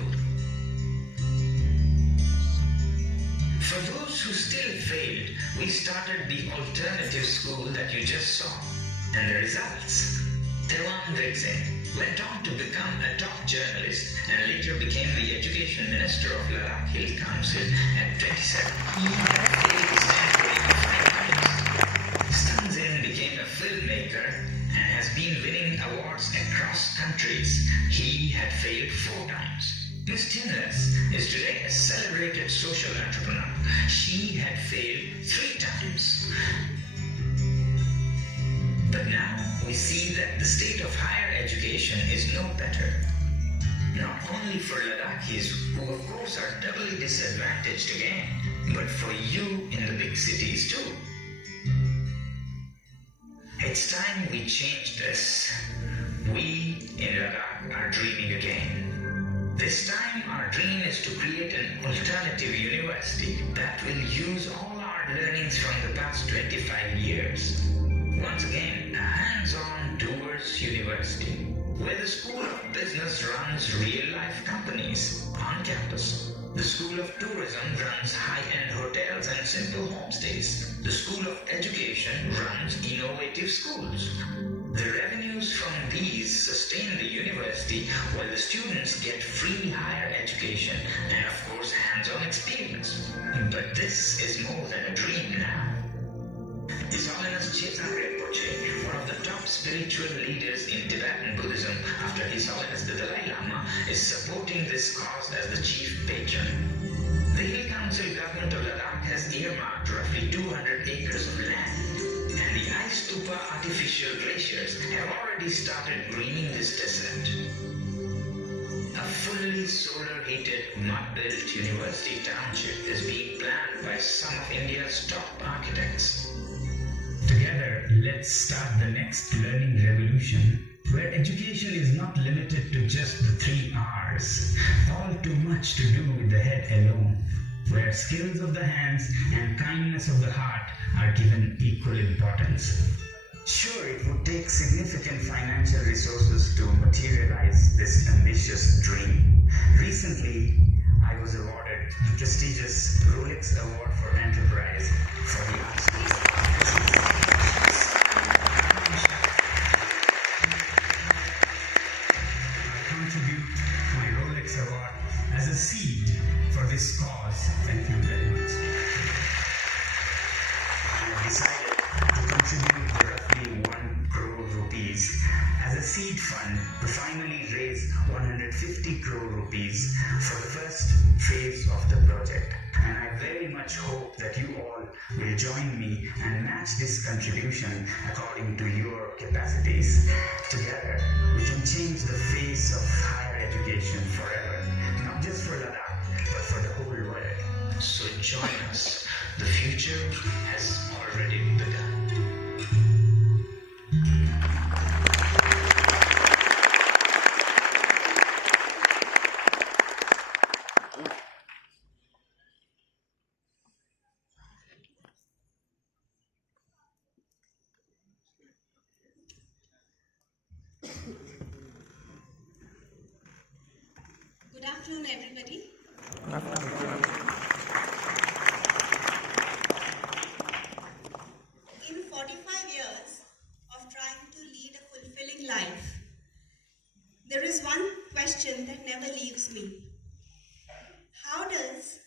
For those who still failed, we started the alternative school that you just saw. And the results? Ramon Magsaysay went on to become a top journalist and later became the education minister of Ladakh Hill Council at 27. He had failed his temporary 5 times. Stunzen became a filmmaker and has been winning awards across countries. He had failed 4 times. Miss Tinless is today a celebrated social entrepreneur. She had failed 3 times. But now we see that the state of higher education is no better. Not only for Ladakhis, who of course are doubly disadvantaged again, but for you in the big cities too. It's time we change this. We in Ladakh are dreaming again. This time our dream is to create an alternative university that will use all our learnings from the past 25 years. Once again, a hands-on towards university, where the School of Business runs real-life companies on campus. The School of Tourism runs high-end hotels and simple homestays. The School of Education runs innovative schools. The revenues from these sustain the university, while the students get free higher education and of course hands-on experience. But this is more than a dream now. His Holiness Chetan Rinpoche, one of the top spiritual leaders in Tibetan Buddhism after His Holiness the Dalai Lama, is supporting this cause as the chief patron. The Hill Council government of Ladakh has earmarked roughly 200 acres of land, and the ice stupa artificial glaciers have already started greening this desert. A fully solar-heated, mud-built university township is being planned by some of India's top architects. Together, let's start the next learning revolution, where education is not limited to just the 3 R's, all too much to do with the head alone, where skills of the hands and kindness of the heart are given equal importance. Sure, it would take significant financial resources to materialize this ambitious dream. Recently, I was awarded the prestigious Rolex Award for Enterprise for the arts. As a seed for this cause. Thank you very much. I have decided to contribute the roughly 1 crore rupees as a seed fund to finally raise 150 crore rupees for the first phase of the project. And I very much hope that you all will join me and match this contribution according to your capacities. Together, we can change the face of higher education forever. Not just for Ladakh, but for the whole world. So join us. The future has already begun. Good afternoon, everybody. In 45 years of trying to lead a fulfilling life, there is one question that never leaves me. How does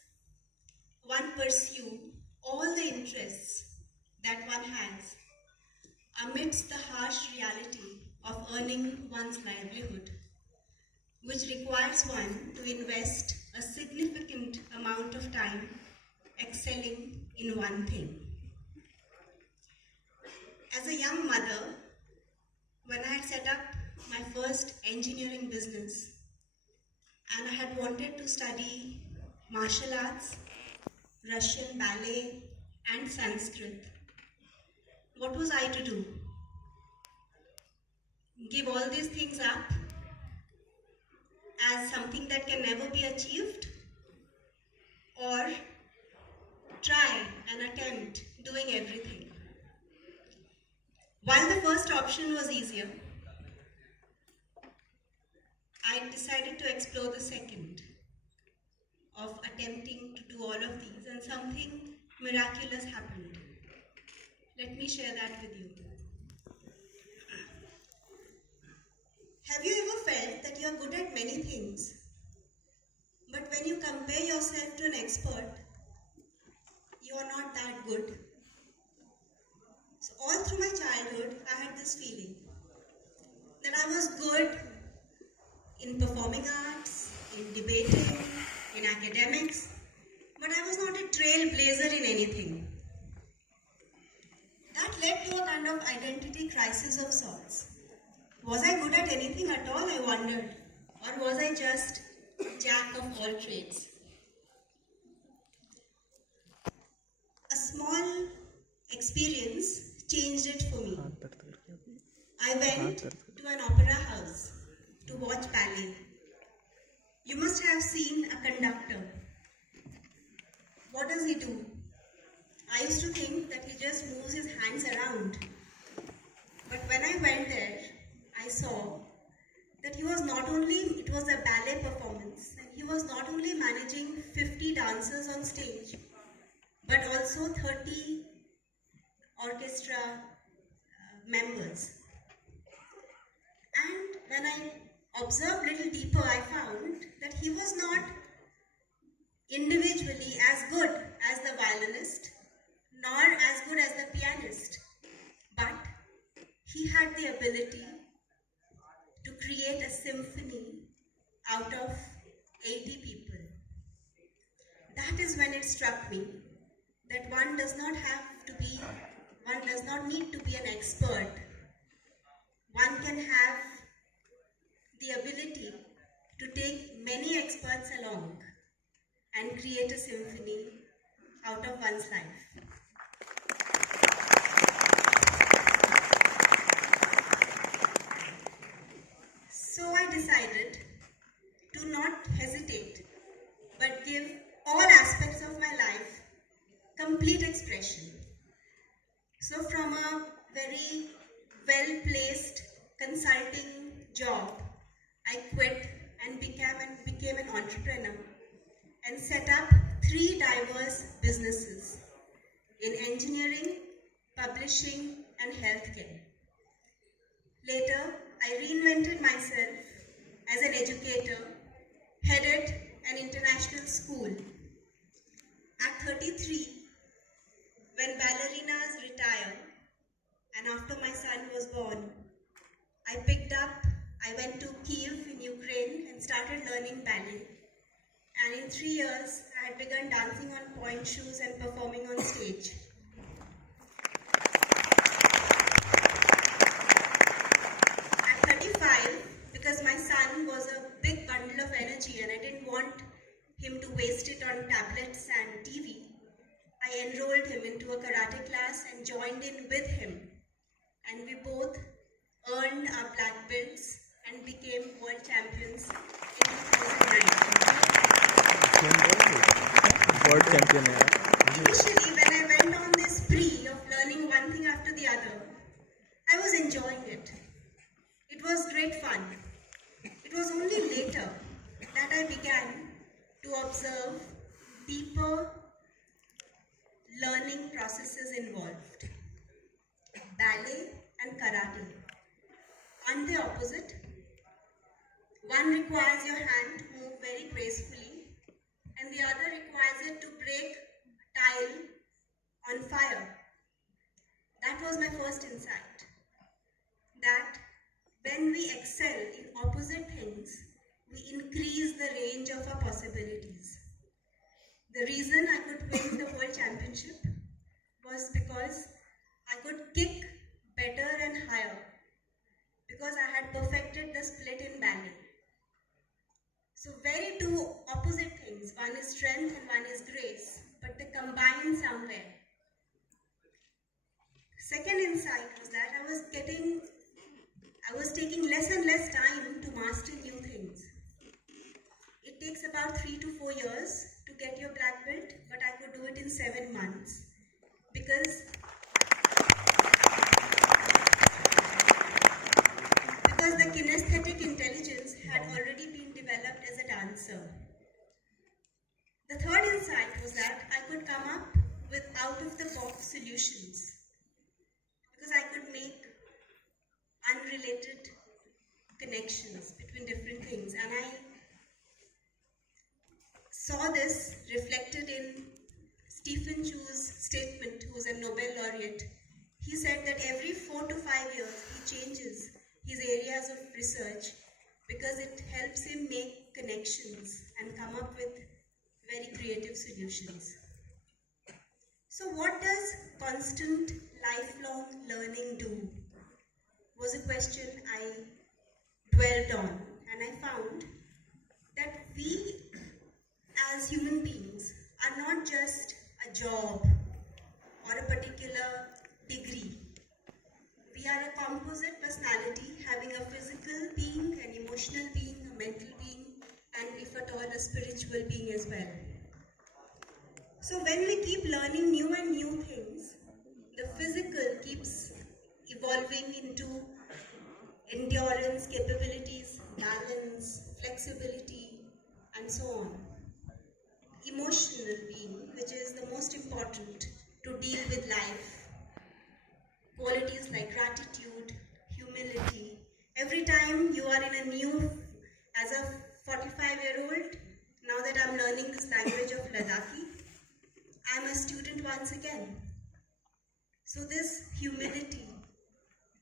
one pursue all the interests that one has amidst the harsh reality of earning one's livelihood, which requires one to invest a significant amount of time excelling in one thing? As a young mother, when I had set up my first engineering business and I had wanted to study martial arts, Russian ballet and Sanskrit, what was I to do? Give all these things up as something that can never be achieved, or try and attempt doing everything? While the first option was easier, I decided to explore the second of attempting to do all of these, and something miraculous happened. Let me share that with you. Have you ever felt that you are good at many things, but when you compare yourself to an expert, you are not that good? So all through my childhood, I had this feeling that I was good in performing arts, in debating, in academics, but I was not a trailblazer in anything. That led to a kind of identity crisis of sorts. Was I good at anything at all, I wondered, or was I just jack of all trades? A small experience changed it for me. I went to an opera house to watch ballet. You must have seen a conductor. What does he do? I used to think that he just moves his hands around. But when I went there, I saw that it was a ballet performance, and he was not only managing 50 dancers on stage, but also 30 orchestra members. And when I observed a little deeper, I found that he was not individually as good as the violinist, nor as good as the pianist, but he had the ability to create a symphony out of 80 people. That is when it struck me that one does not need to be an expert. One can have the ability to take many experts along and create a symphony out of one's life. So I decided to not hesitate, but give all aspects of my life complete expression. So from a very well-placed consulting job, I quit and became an entrepreneur and set up 3 diverse businesses in engineering, publishing, and healthcare. Later, I reinvented myself as an educator, headed an international school. At 33, when ballerinas retire, and after my son was born, I went to Kyiv in Ukraine and started learning ballet. And in 3 years, I had begun dancing on point shoes and performing on stage. At 35, because my son was a big bundle of energy and I didn't want him to waste it on tablets and TV, I enrolled him into a karate class and joined in with him. And we both earned our black belts and became world champions in 2019. World champion है यार. Initially, when I went on this spree of learning one thing after the other, I was enjoying it. It was great fun. It was only later that I began to observe deeper learning processes involved. Ballet and karate aren't they opposite? One requires your hand to move very gracefully, and the other requires it to break tile on fire. That was my first insight. That when we excel in opposite things, we increase the range of our possibilities. The reason I could win the world championship was because I could kick better and higher, because I had perfected the split in ballet. So very two opposite things. One is strength and one is grace, but they combine somewhere. Second insight was that I was taking less and less time to master new things. It takes about 3 to 4 years to get your black belt, but I could do it in 7 months because answer. The third insight was that I could come up with out-of-the-box solutions because I could make unrelated connections between different things, and I saw this reflected in Stephen Chew's statement, who was a Nobel laureate. He said that every 4 to 5 years he changes his areas of research because it helps him make connections and come up with very creative solutions. So what does constant lifelong learning do? Was a question I dwelled on, and I found that we as human beings are not just a job or a particular degree. We are a composite personality having a physical being, an emotional being, a mental being, and if at all a spiritual being as well. So when we keep learning new and new things, the physical keeps evolving into endurance, capabilities, balance, flexibility, and so on. Emotional being, which is the most important to deal with life. Qualities like gratitude, humility. Every time you are in a new, as a 45-year-old, now that I'm learning this language of Ladakhi, I'm a student once again. So this humility,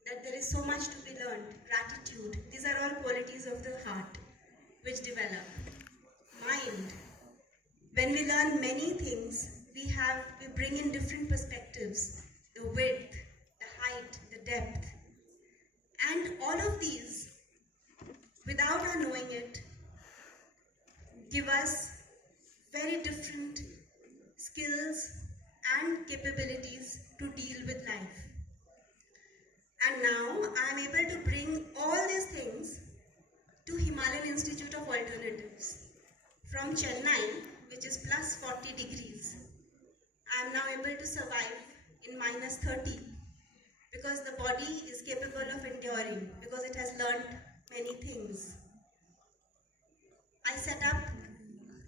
that there is so much to be learned, gratitude, these are all qualities of the heart which develop. Mind. When we learn many things, we bring in different perspectives, the width, the height, the depth. And all of these, without our knowing it, give us very different skills and capabilities to deal with life. And now I am able to bring all these things to Himalayan Institute of Alternatives. From Chennai, which is plus 40 degrees, I am now able to survive in minus 30 because the body is capable of enduring, because it has learned many things. I set up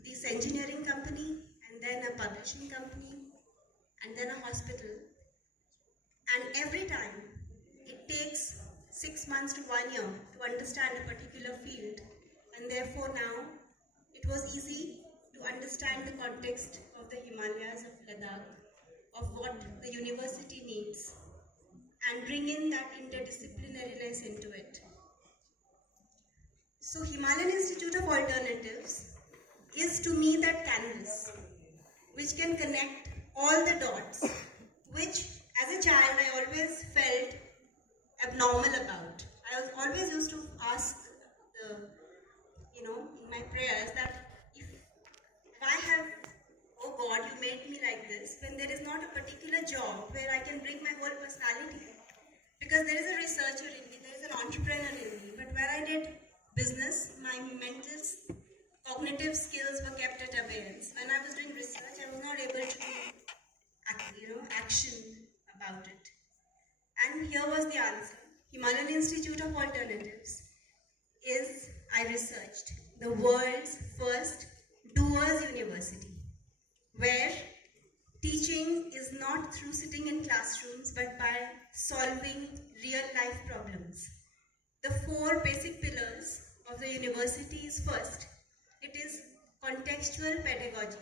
this engineering company, and then a publishing company, and then a hospital. And every time, it takes 6 months to 1 year to understand a particular field. And therefore now, it was easy to understand the context of the Himalayas of Ladakh, of what the university needs, and bring in that interdisciplinariness into it. So Himalayan Institute of Alternatives is to me that canvas which can connect all the dots, which as a child I always felt abnormal about. I was always used to ask in my prayers that if I have, oh God, you made me like this, when there is not a particular job where I can bring my whole personality. Because there is a researcher in me, there is an entrepreneur in me, but where I did business, my mental, cognitive skills were kept at abeyance. When I was doing research, I was not able to do action about it. And here was the answer. Himalayan Institute of Alternatives is, I researched, the world's first doers university, where teaching is not through sitting in classrooms, but by solving real life problems. The 4 basic pillars of the university is first, it is contextual pedagogy.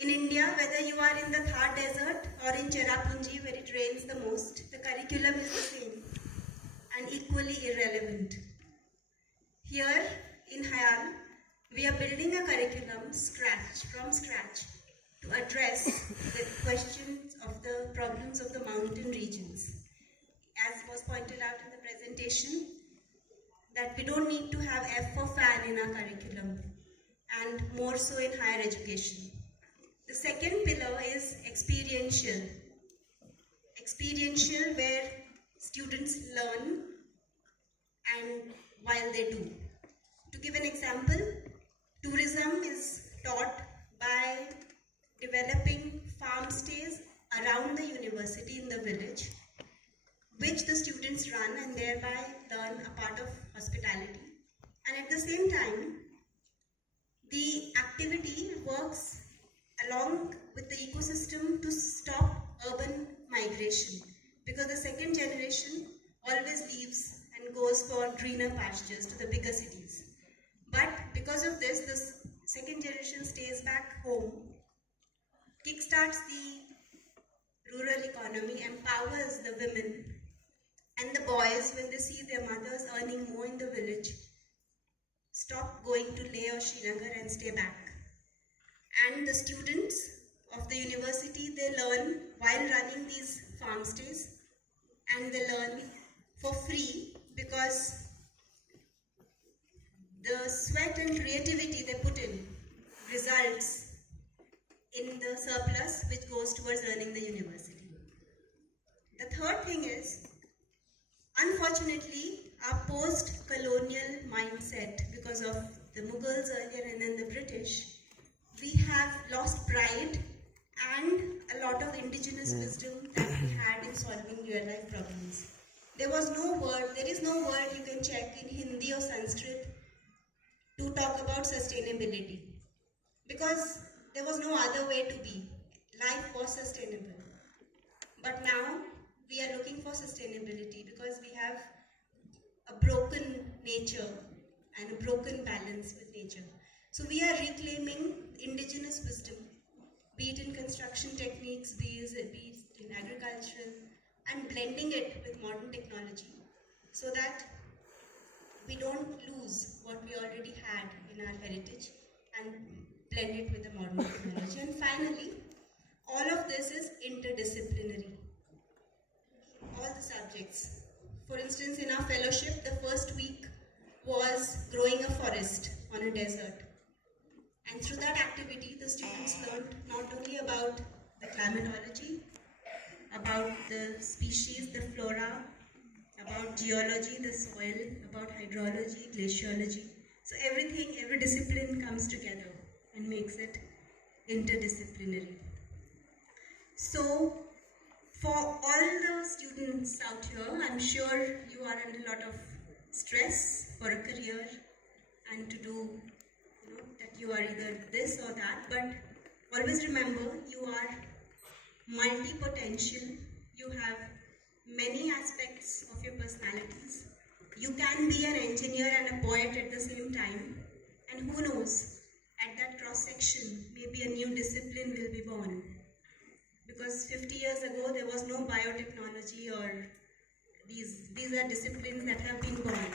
In India, whether you are in the Thar desert or in Cherrapunji where it rains the most, the curriculum is the same and equally irrelevant. Here in Hayal, we are building a curriculum from scratch to address the questions of the problems of the mountain regions. As was pointed out in the presentation, that we don't need to have F for fan in our curriculum, and more so in higher education. The second pillar is experiential. Experiential, where students learn and while they do. To give an example, tourism is taught by developing farm stays around the university in the village, which the students run and thereby learn a part of hospitality. And at the same time, The activity works along with the ecosystem to stop urban migration, because the second generation always leaves and goes for greener pastures to the bigger cities. But because of this, the second generation stays back home, kickstarts the rural economy, empowers the women and the boys when they see their mothers earning more in the village, stop going to Leh or Srinagar and stay back. And the students of the university, they learn while running these farm stays, and they learn for free because the sweat and creativity they put in results in the surplus which goes towards earning the university. The third thing is, unfortunately, our post-colonial mindset, because of the Mughals earlier and then the British, we have lost pride and a lot of indigenous wisdom that we had in solving real life problems. There is no word you can check in Hindi or Sanskrit to talk about sustainability, because there was no other way to be. Life was sustainable. But now we are looking for sustainability because we have a broken nature and a broken balance with nature. So we are reclaiming indigenous wisdom, be it in construction techniques, be it in agricultural, and blending it with modern technology so that we don't lose what we already had in our heritage and blend it with the modern technology. And finally, all of this is interdisciplinary. All the subjects. For instance, in our fellowship, the first week was growing a forest on a desert. And through that activity, the students learned not only about the climatology, about the species, the flora, about geology, the soil, about hydrology, glaciology. So every discipline comes together and makes it interdisciplinary. So for all the students out here, I'm sure you are under a lot of stress for a career and to do, that you are either this or that, but always remember you are multi-potential. You have many aspects of your personalities. You can be an engineer and a poet at the same time, and who knows, at that cross-section, maybe a new discipline will be born. Because 50 years ago, there was no biotechnology, or these are disciplines that have been born.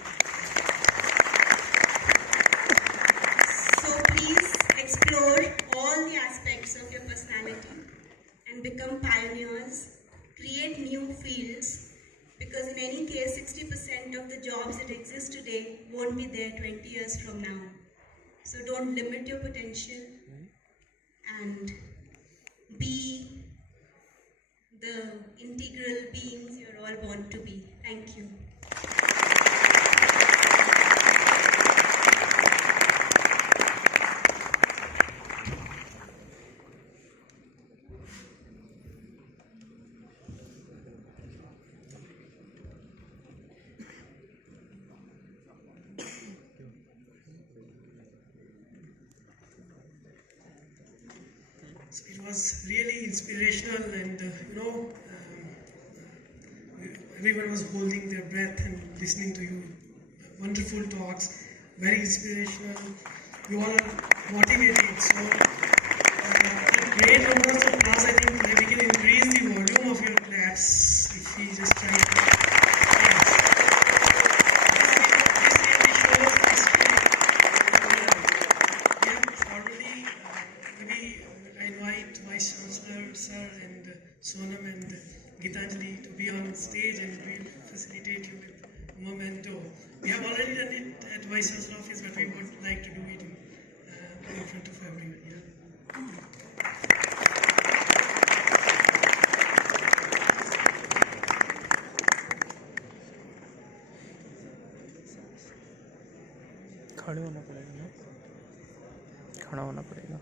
So please explore all the aspects of your personality and become pioneers, create new fields, because in any case, 60% of the jobs that exist today won't be there 20 years from now. So don't limit your potential and be the integral beings you're all born to be. Thank you. So it was really inspirational, and everyone was holding their breath and listening to you. Wonderful talks, very inspirational. You all are motivated. So, great numbers of applause. I think we can increase the volume of your claps if we just try. Formally, maybe I invite Vice Chancellor Sir and Sonam and Gitanjali to be on stage, and we'll facilitate you with a memento. We have already done it at Vice Chancellor office, but we would like to do it in front of everyone. खड़े होना पड़ेगा ना, खड़ा होना पड़ेगा.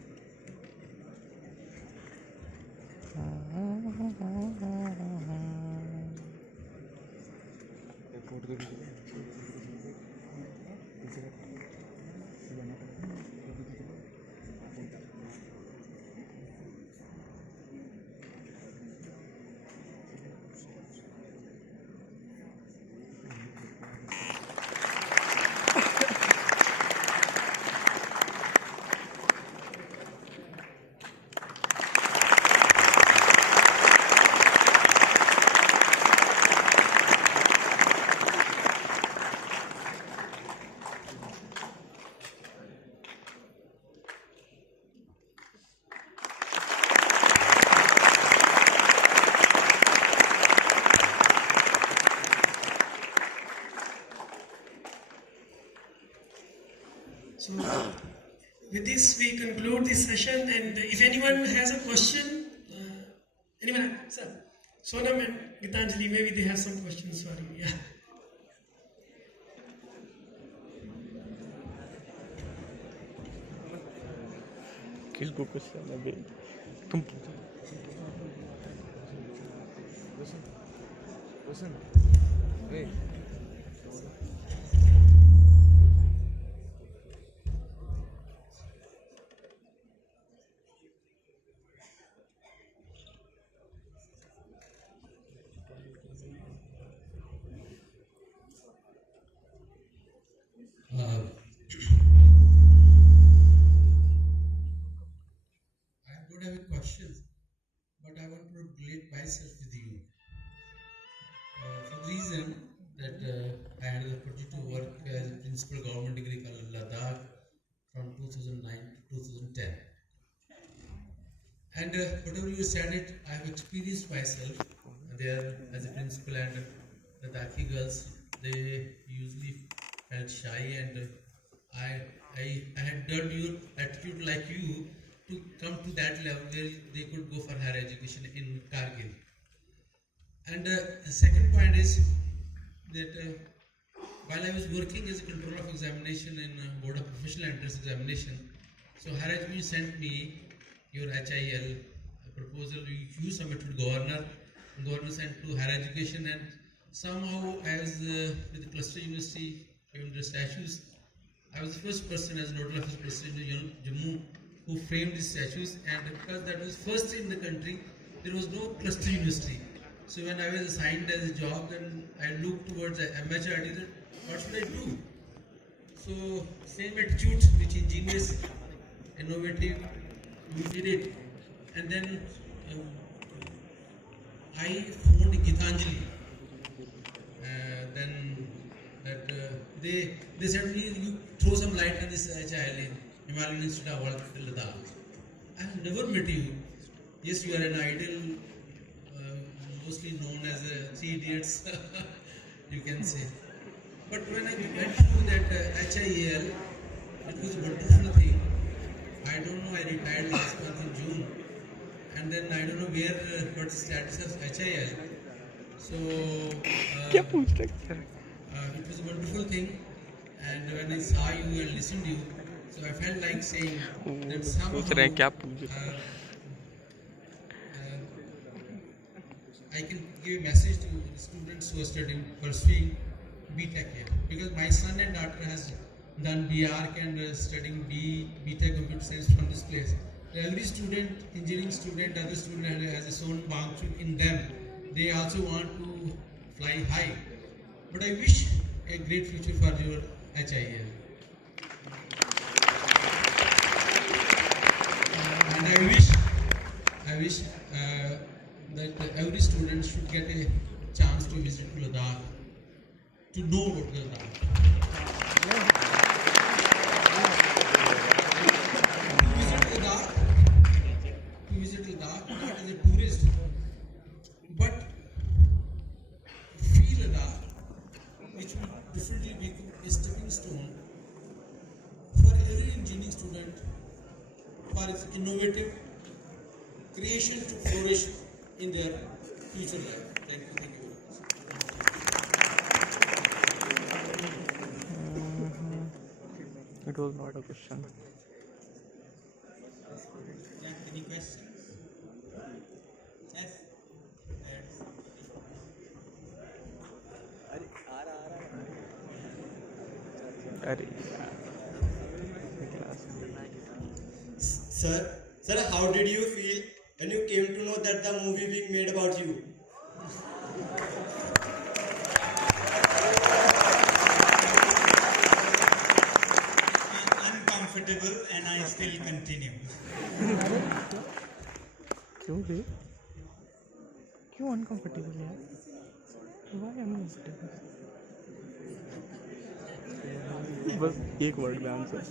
this we conclude this session. And if anyone has a question, anyone, sir, Sonam and Gitanjali, maybe they have some questions. Sorry, yeah. किसको question है बे तुम Listen. Hey. I don't have any questions, but I want to relate myself with you. For the reason that I had the opportunity to work as a principal government degree college in Ladakh from 2009 to 2010. And whatever you said it, I have experienced myself there as a principal, and the Ladakhi girls, they usually felt shy, and I had learned your attitude like you to come to that level where they could go for higher education in Kargil. And the second point is that while I was working as a controller of examination in Board of Professional Entrance Examination, so higher education sent me your HIL proposal you submitted to governor sent to higher education, and somehow I was with the cluster university given the statues. I was the first person as nodal office president in Jammu who framed these statues, and because that was first in the country, there was no cluster university. So when I was assigned as a job, then I looked towards the MHRD that what should I do? So same attitude which ingenious, innovative, we did it. And then I found Gitanjali. Then that they said me, you throw some light on this HIL, Himalayan Institute of World Ladakh. I have never met you. Yes, you are an idol, mostly known as Three Idiots, you can say. But when I went through that HIL, it was a wonderful thing. I don't know, I retired last month in June. And then I don't know where, what status of HIL. So, क्या पूछ रहे हैं it was a wonderful thing. And when I saw you and listened to you, so I felt like saying that somehow पूछ रहे हैं क्या पूछ I can give a message to the students who are studying, pursuing BTech here. Because my son and daughter has done BArch and studying BTech computer science from this place. Every student, engineering student, other student has a Sonam Wangchuk in them. They also want to fly high. But I wish a great future for your HIL. And I wish that every student should get a chance to visit Ladakh, to know about Ladakh. To visit Ladakh not as a tourist, but feel Ladakh, which will definitely become a stepping stone for every engineering student for its innovative creation to flourish in their future life. Thank you very much. It was not a question. Yeah, any questions? Yes. Yes. अरे Sir, how did you feel when you came to know that the movie being made about you? I'm uncomfortable and I still continue. क्यों बे क्यों uncomfortable यार why uncomfortable बस एक word में answer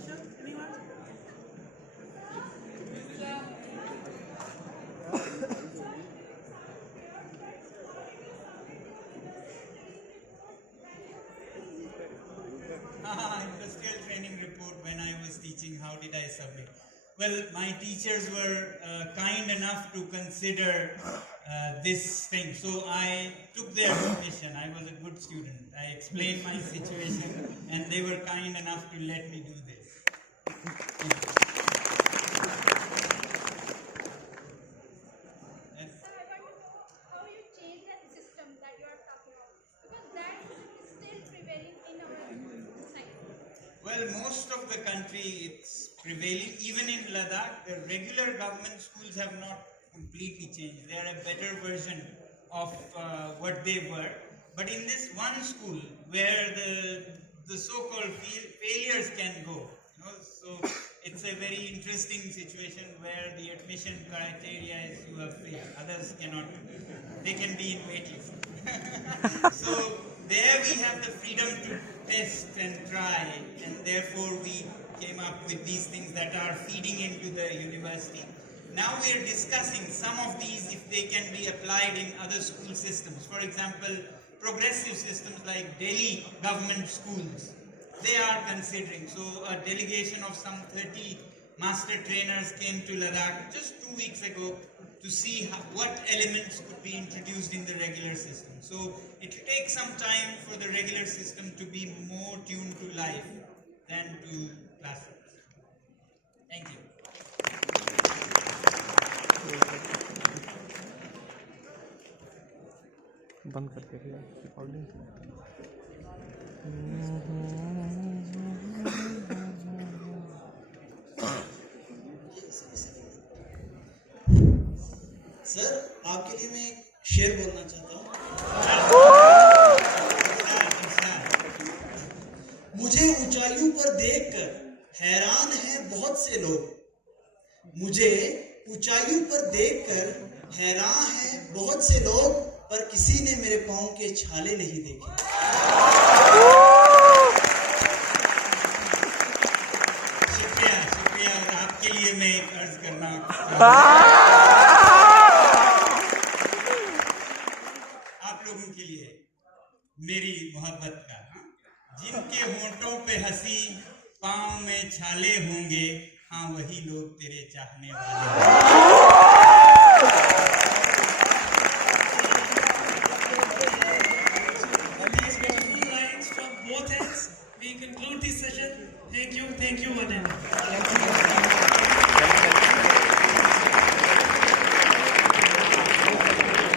Industrial training report when I was teaching, how did I submit? Well, my teachers were kind enough to consider this thing. So I took their permission. I was a good student. I explained my situation and they were kind enough to let me do this. Yes. Sir, I want to know how you change that system that you are talking about. Because that system is still prevailing in our society. Well, most of the country it's prevailing. Even in Ladakh, the regular government schools have not completely changed. They are a better version of what they were. But in this one school where the so-called failures can go, so it's a very interesting situation where the admission criteria is you have failed. Others cannot. They can be in waitlist. So there we have the freedom to test and try, and therefore we came up with these things that are feeding into the university. Now we are discussing some of these if they can be applied in other school systems. For example, progressive systems like Delhi government schools, they are considering. So a delegation of some 30 master trainers came to Ladakh just 2 weeks ago to see what elements could be introduced in the regular system. So it will take some time for the regular system to be more tuned to life than to classrooms. Thank you. बंद करके recording sir आपके लिए मैं एक शेर बोलना चाहता हूँ। मुझे ऊंचाइयों पर देखकर हैरान हैं बहुत से लोग। मुझे ऊंचाइयों पर देखकर हैरान हैं बहुत से लोग, पर किसी ने मेरे पाँव के छाले नहीं देखे। शुक्रिया शुक्रिया। और आपके लिए मैं एक अर्ज करना आप लोगों के लिए मेरी मोहब्बत का, जिनके होंठों पे हंसी पाँव में छाले होंगे, हाँ वही लोग तेरे चाहने वाले We conclude this session. Thank you, one and all.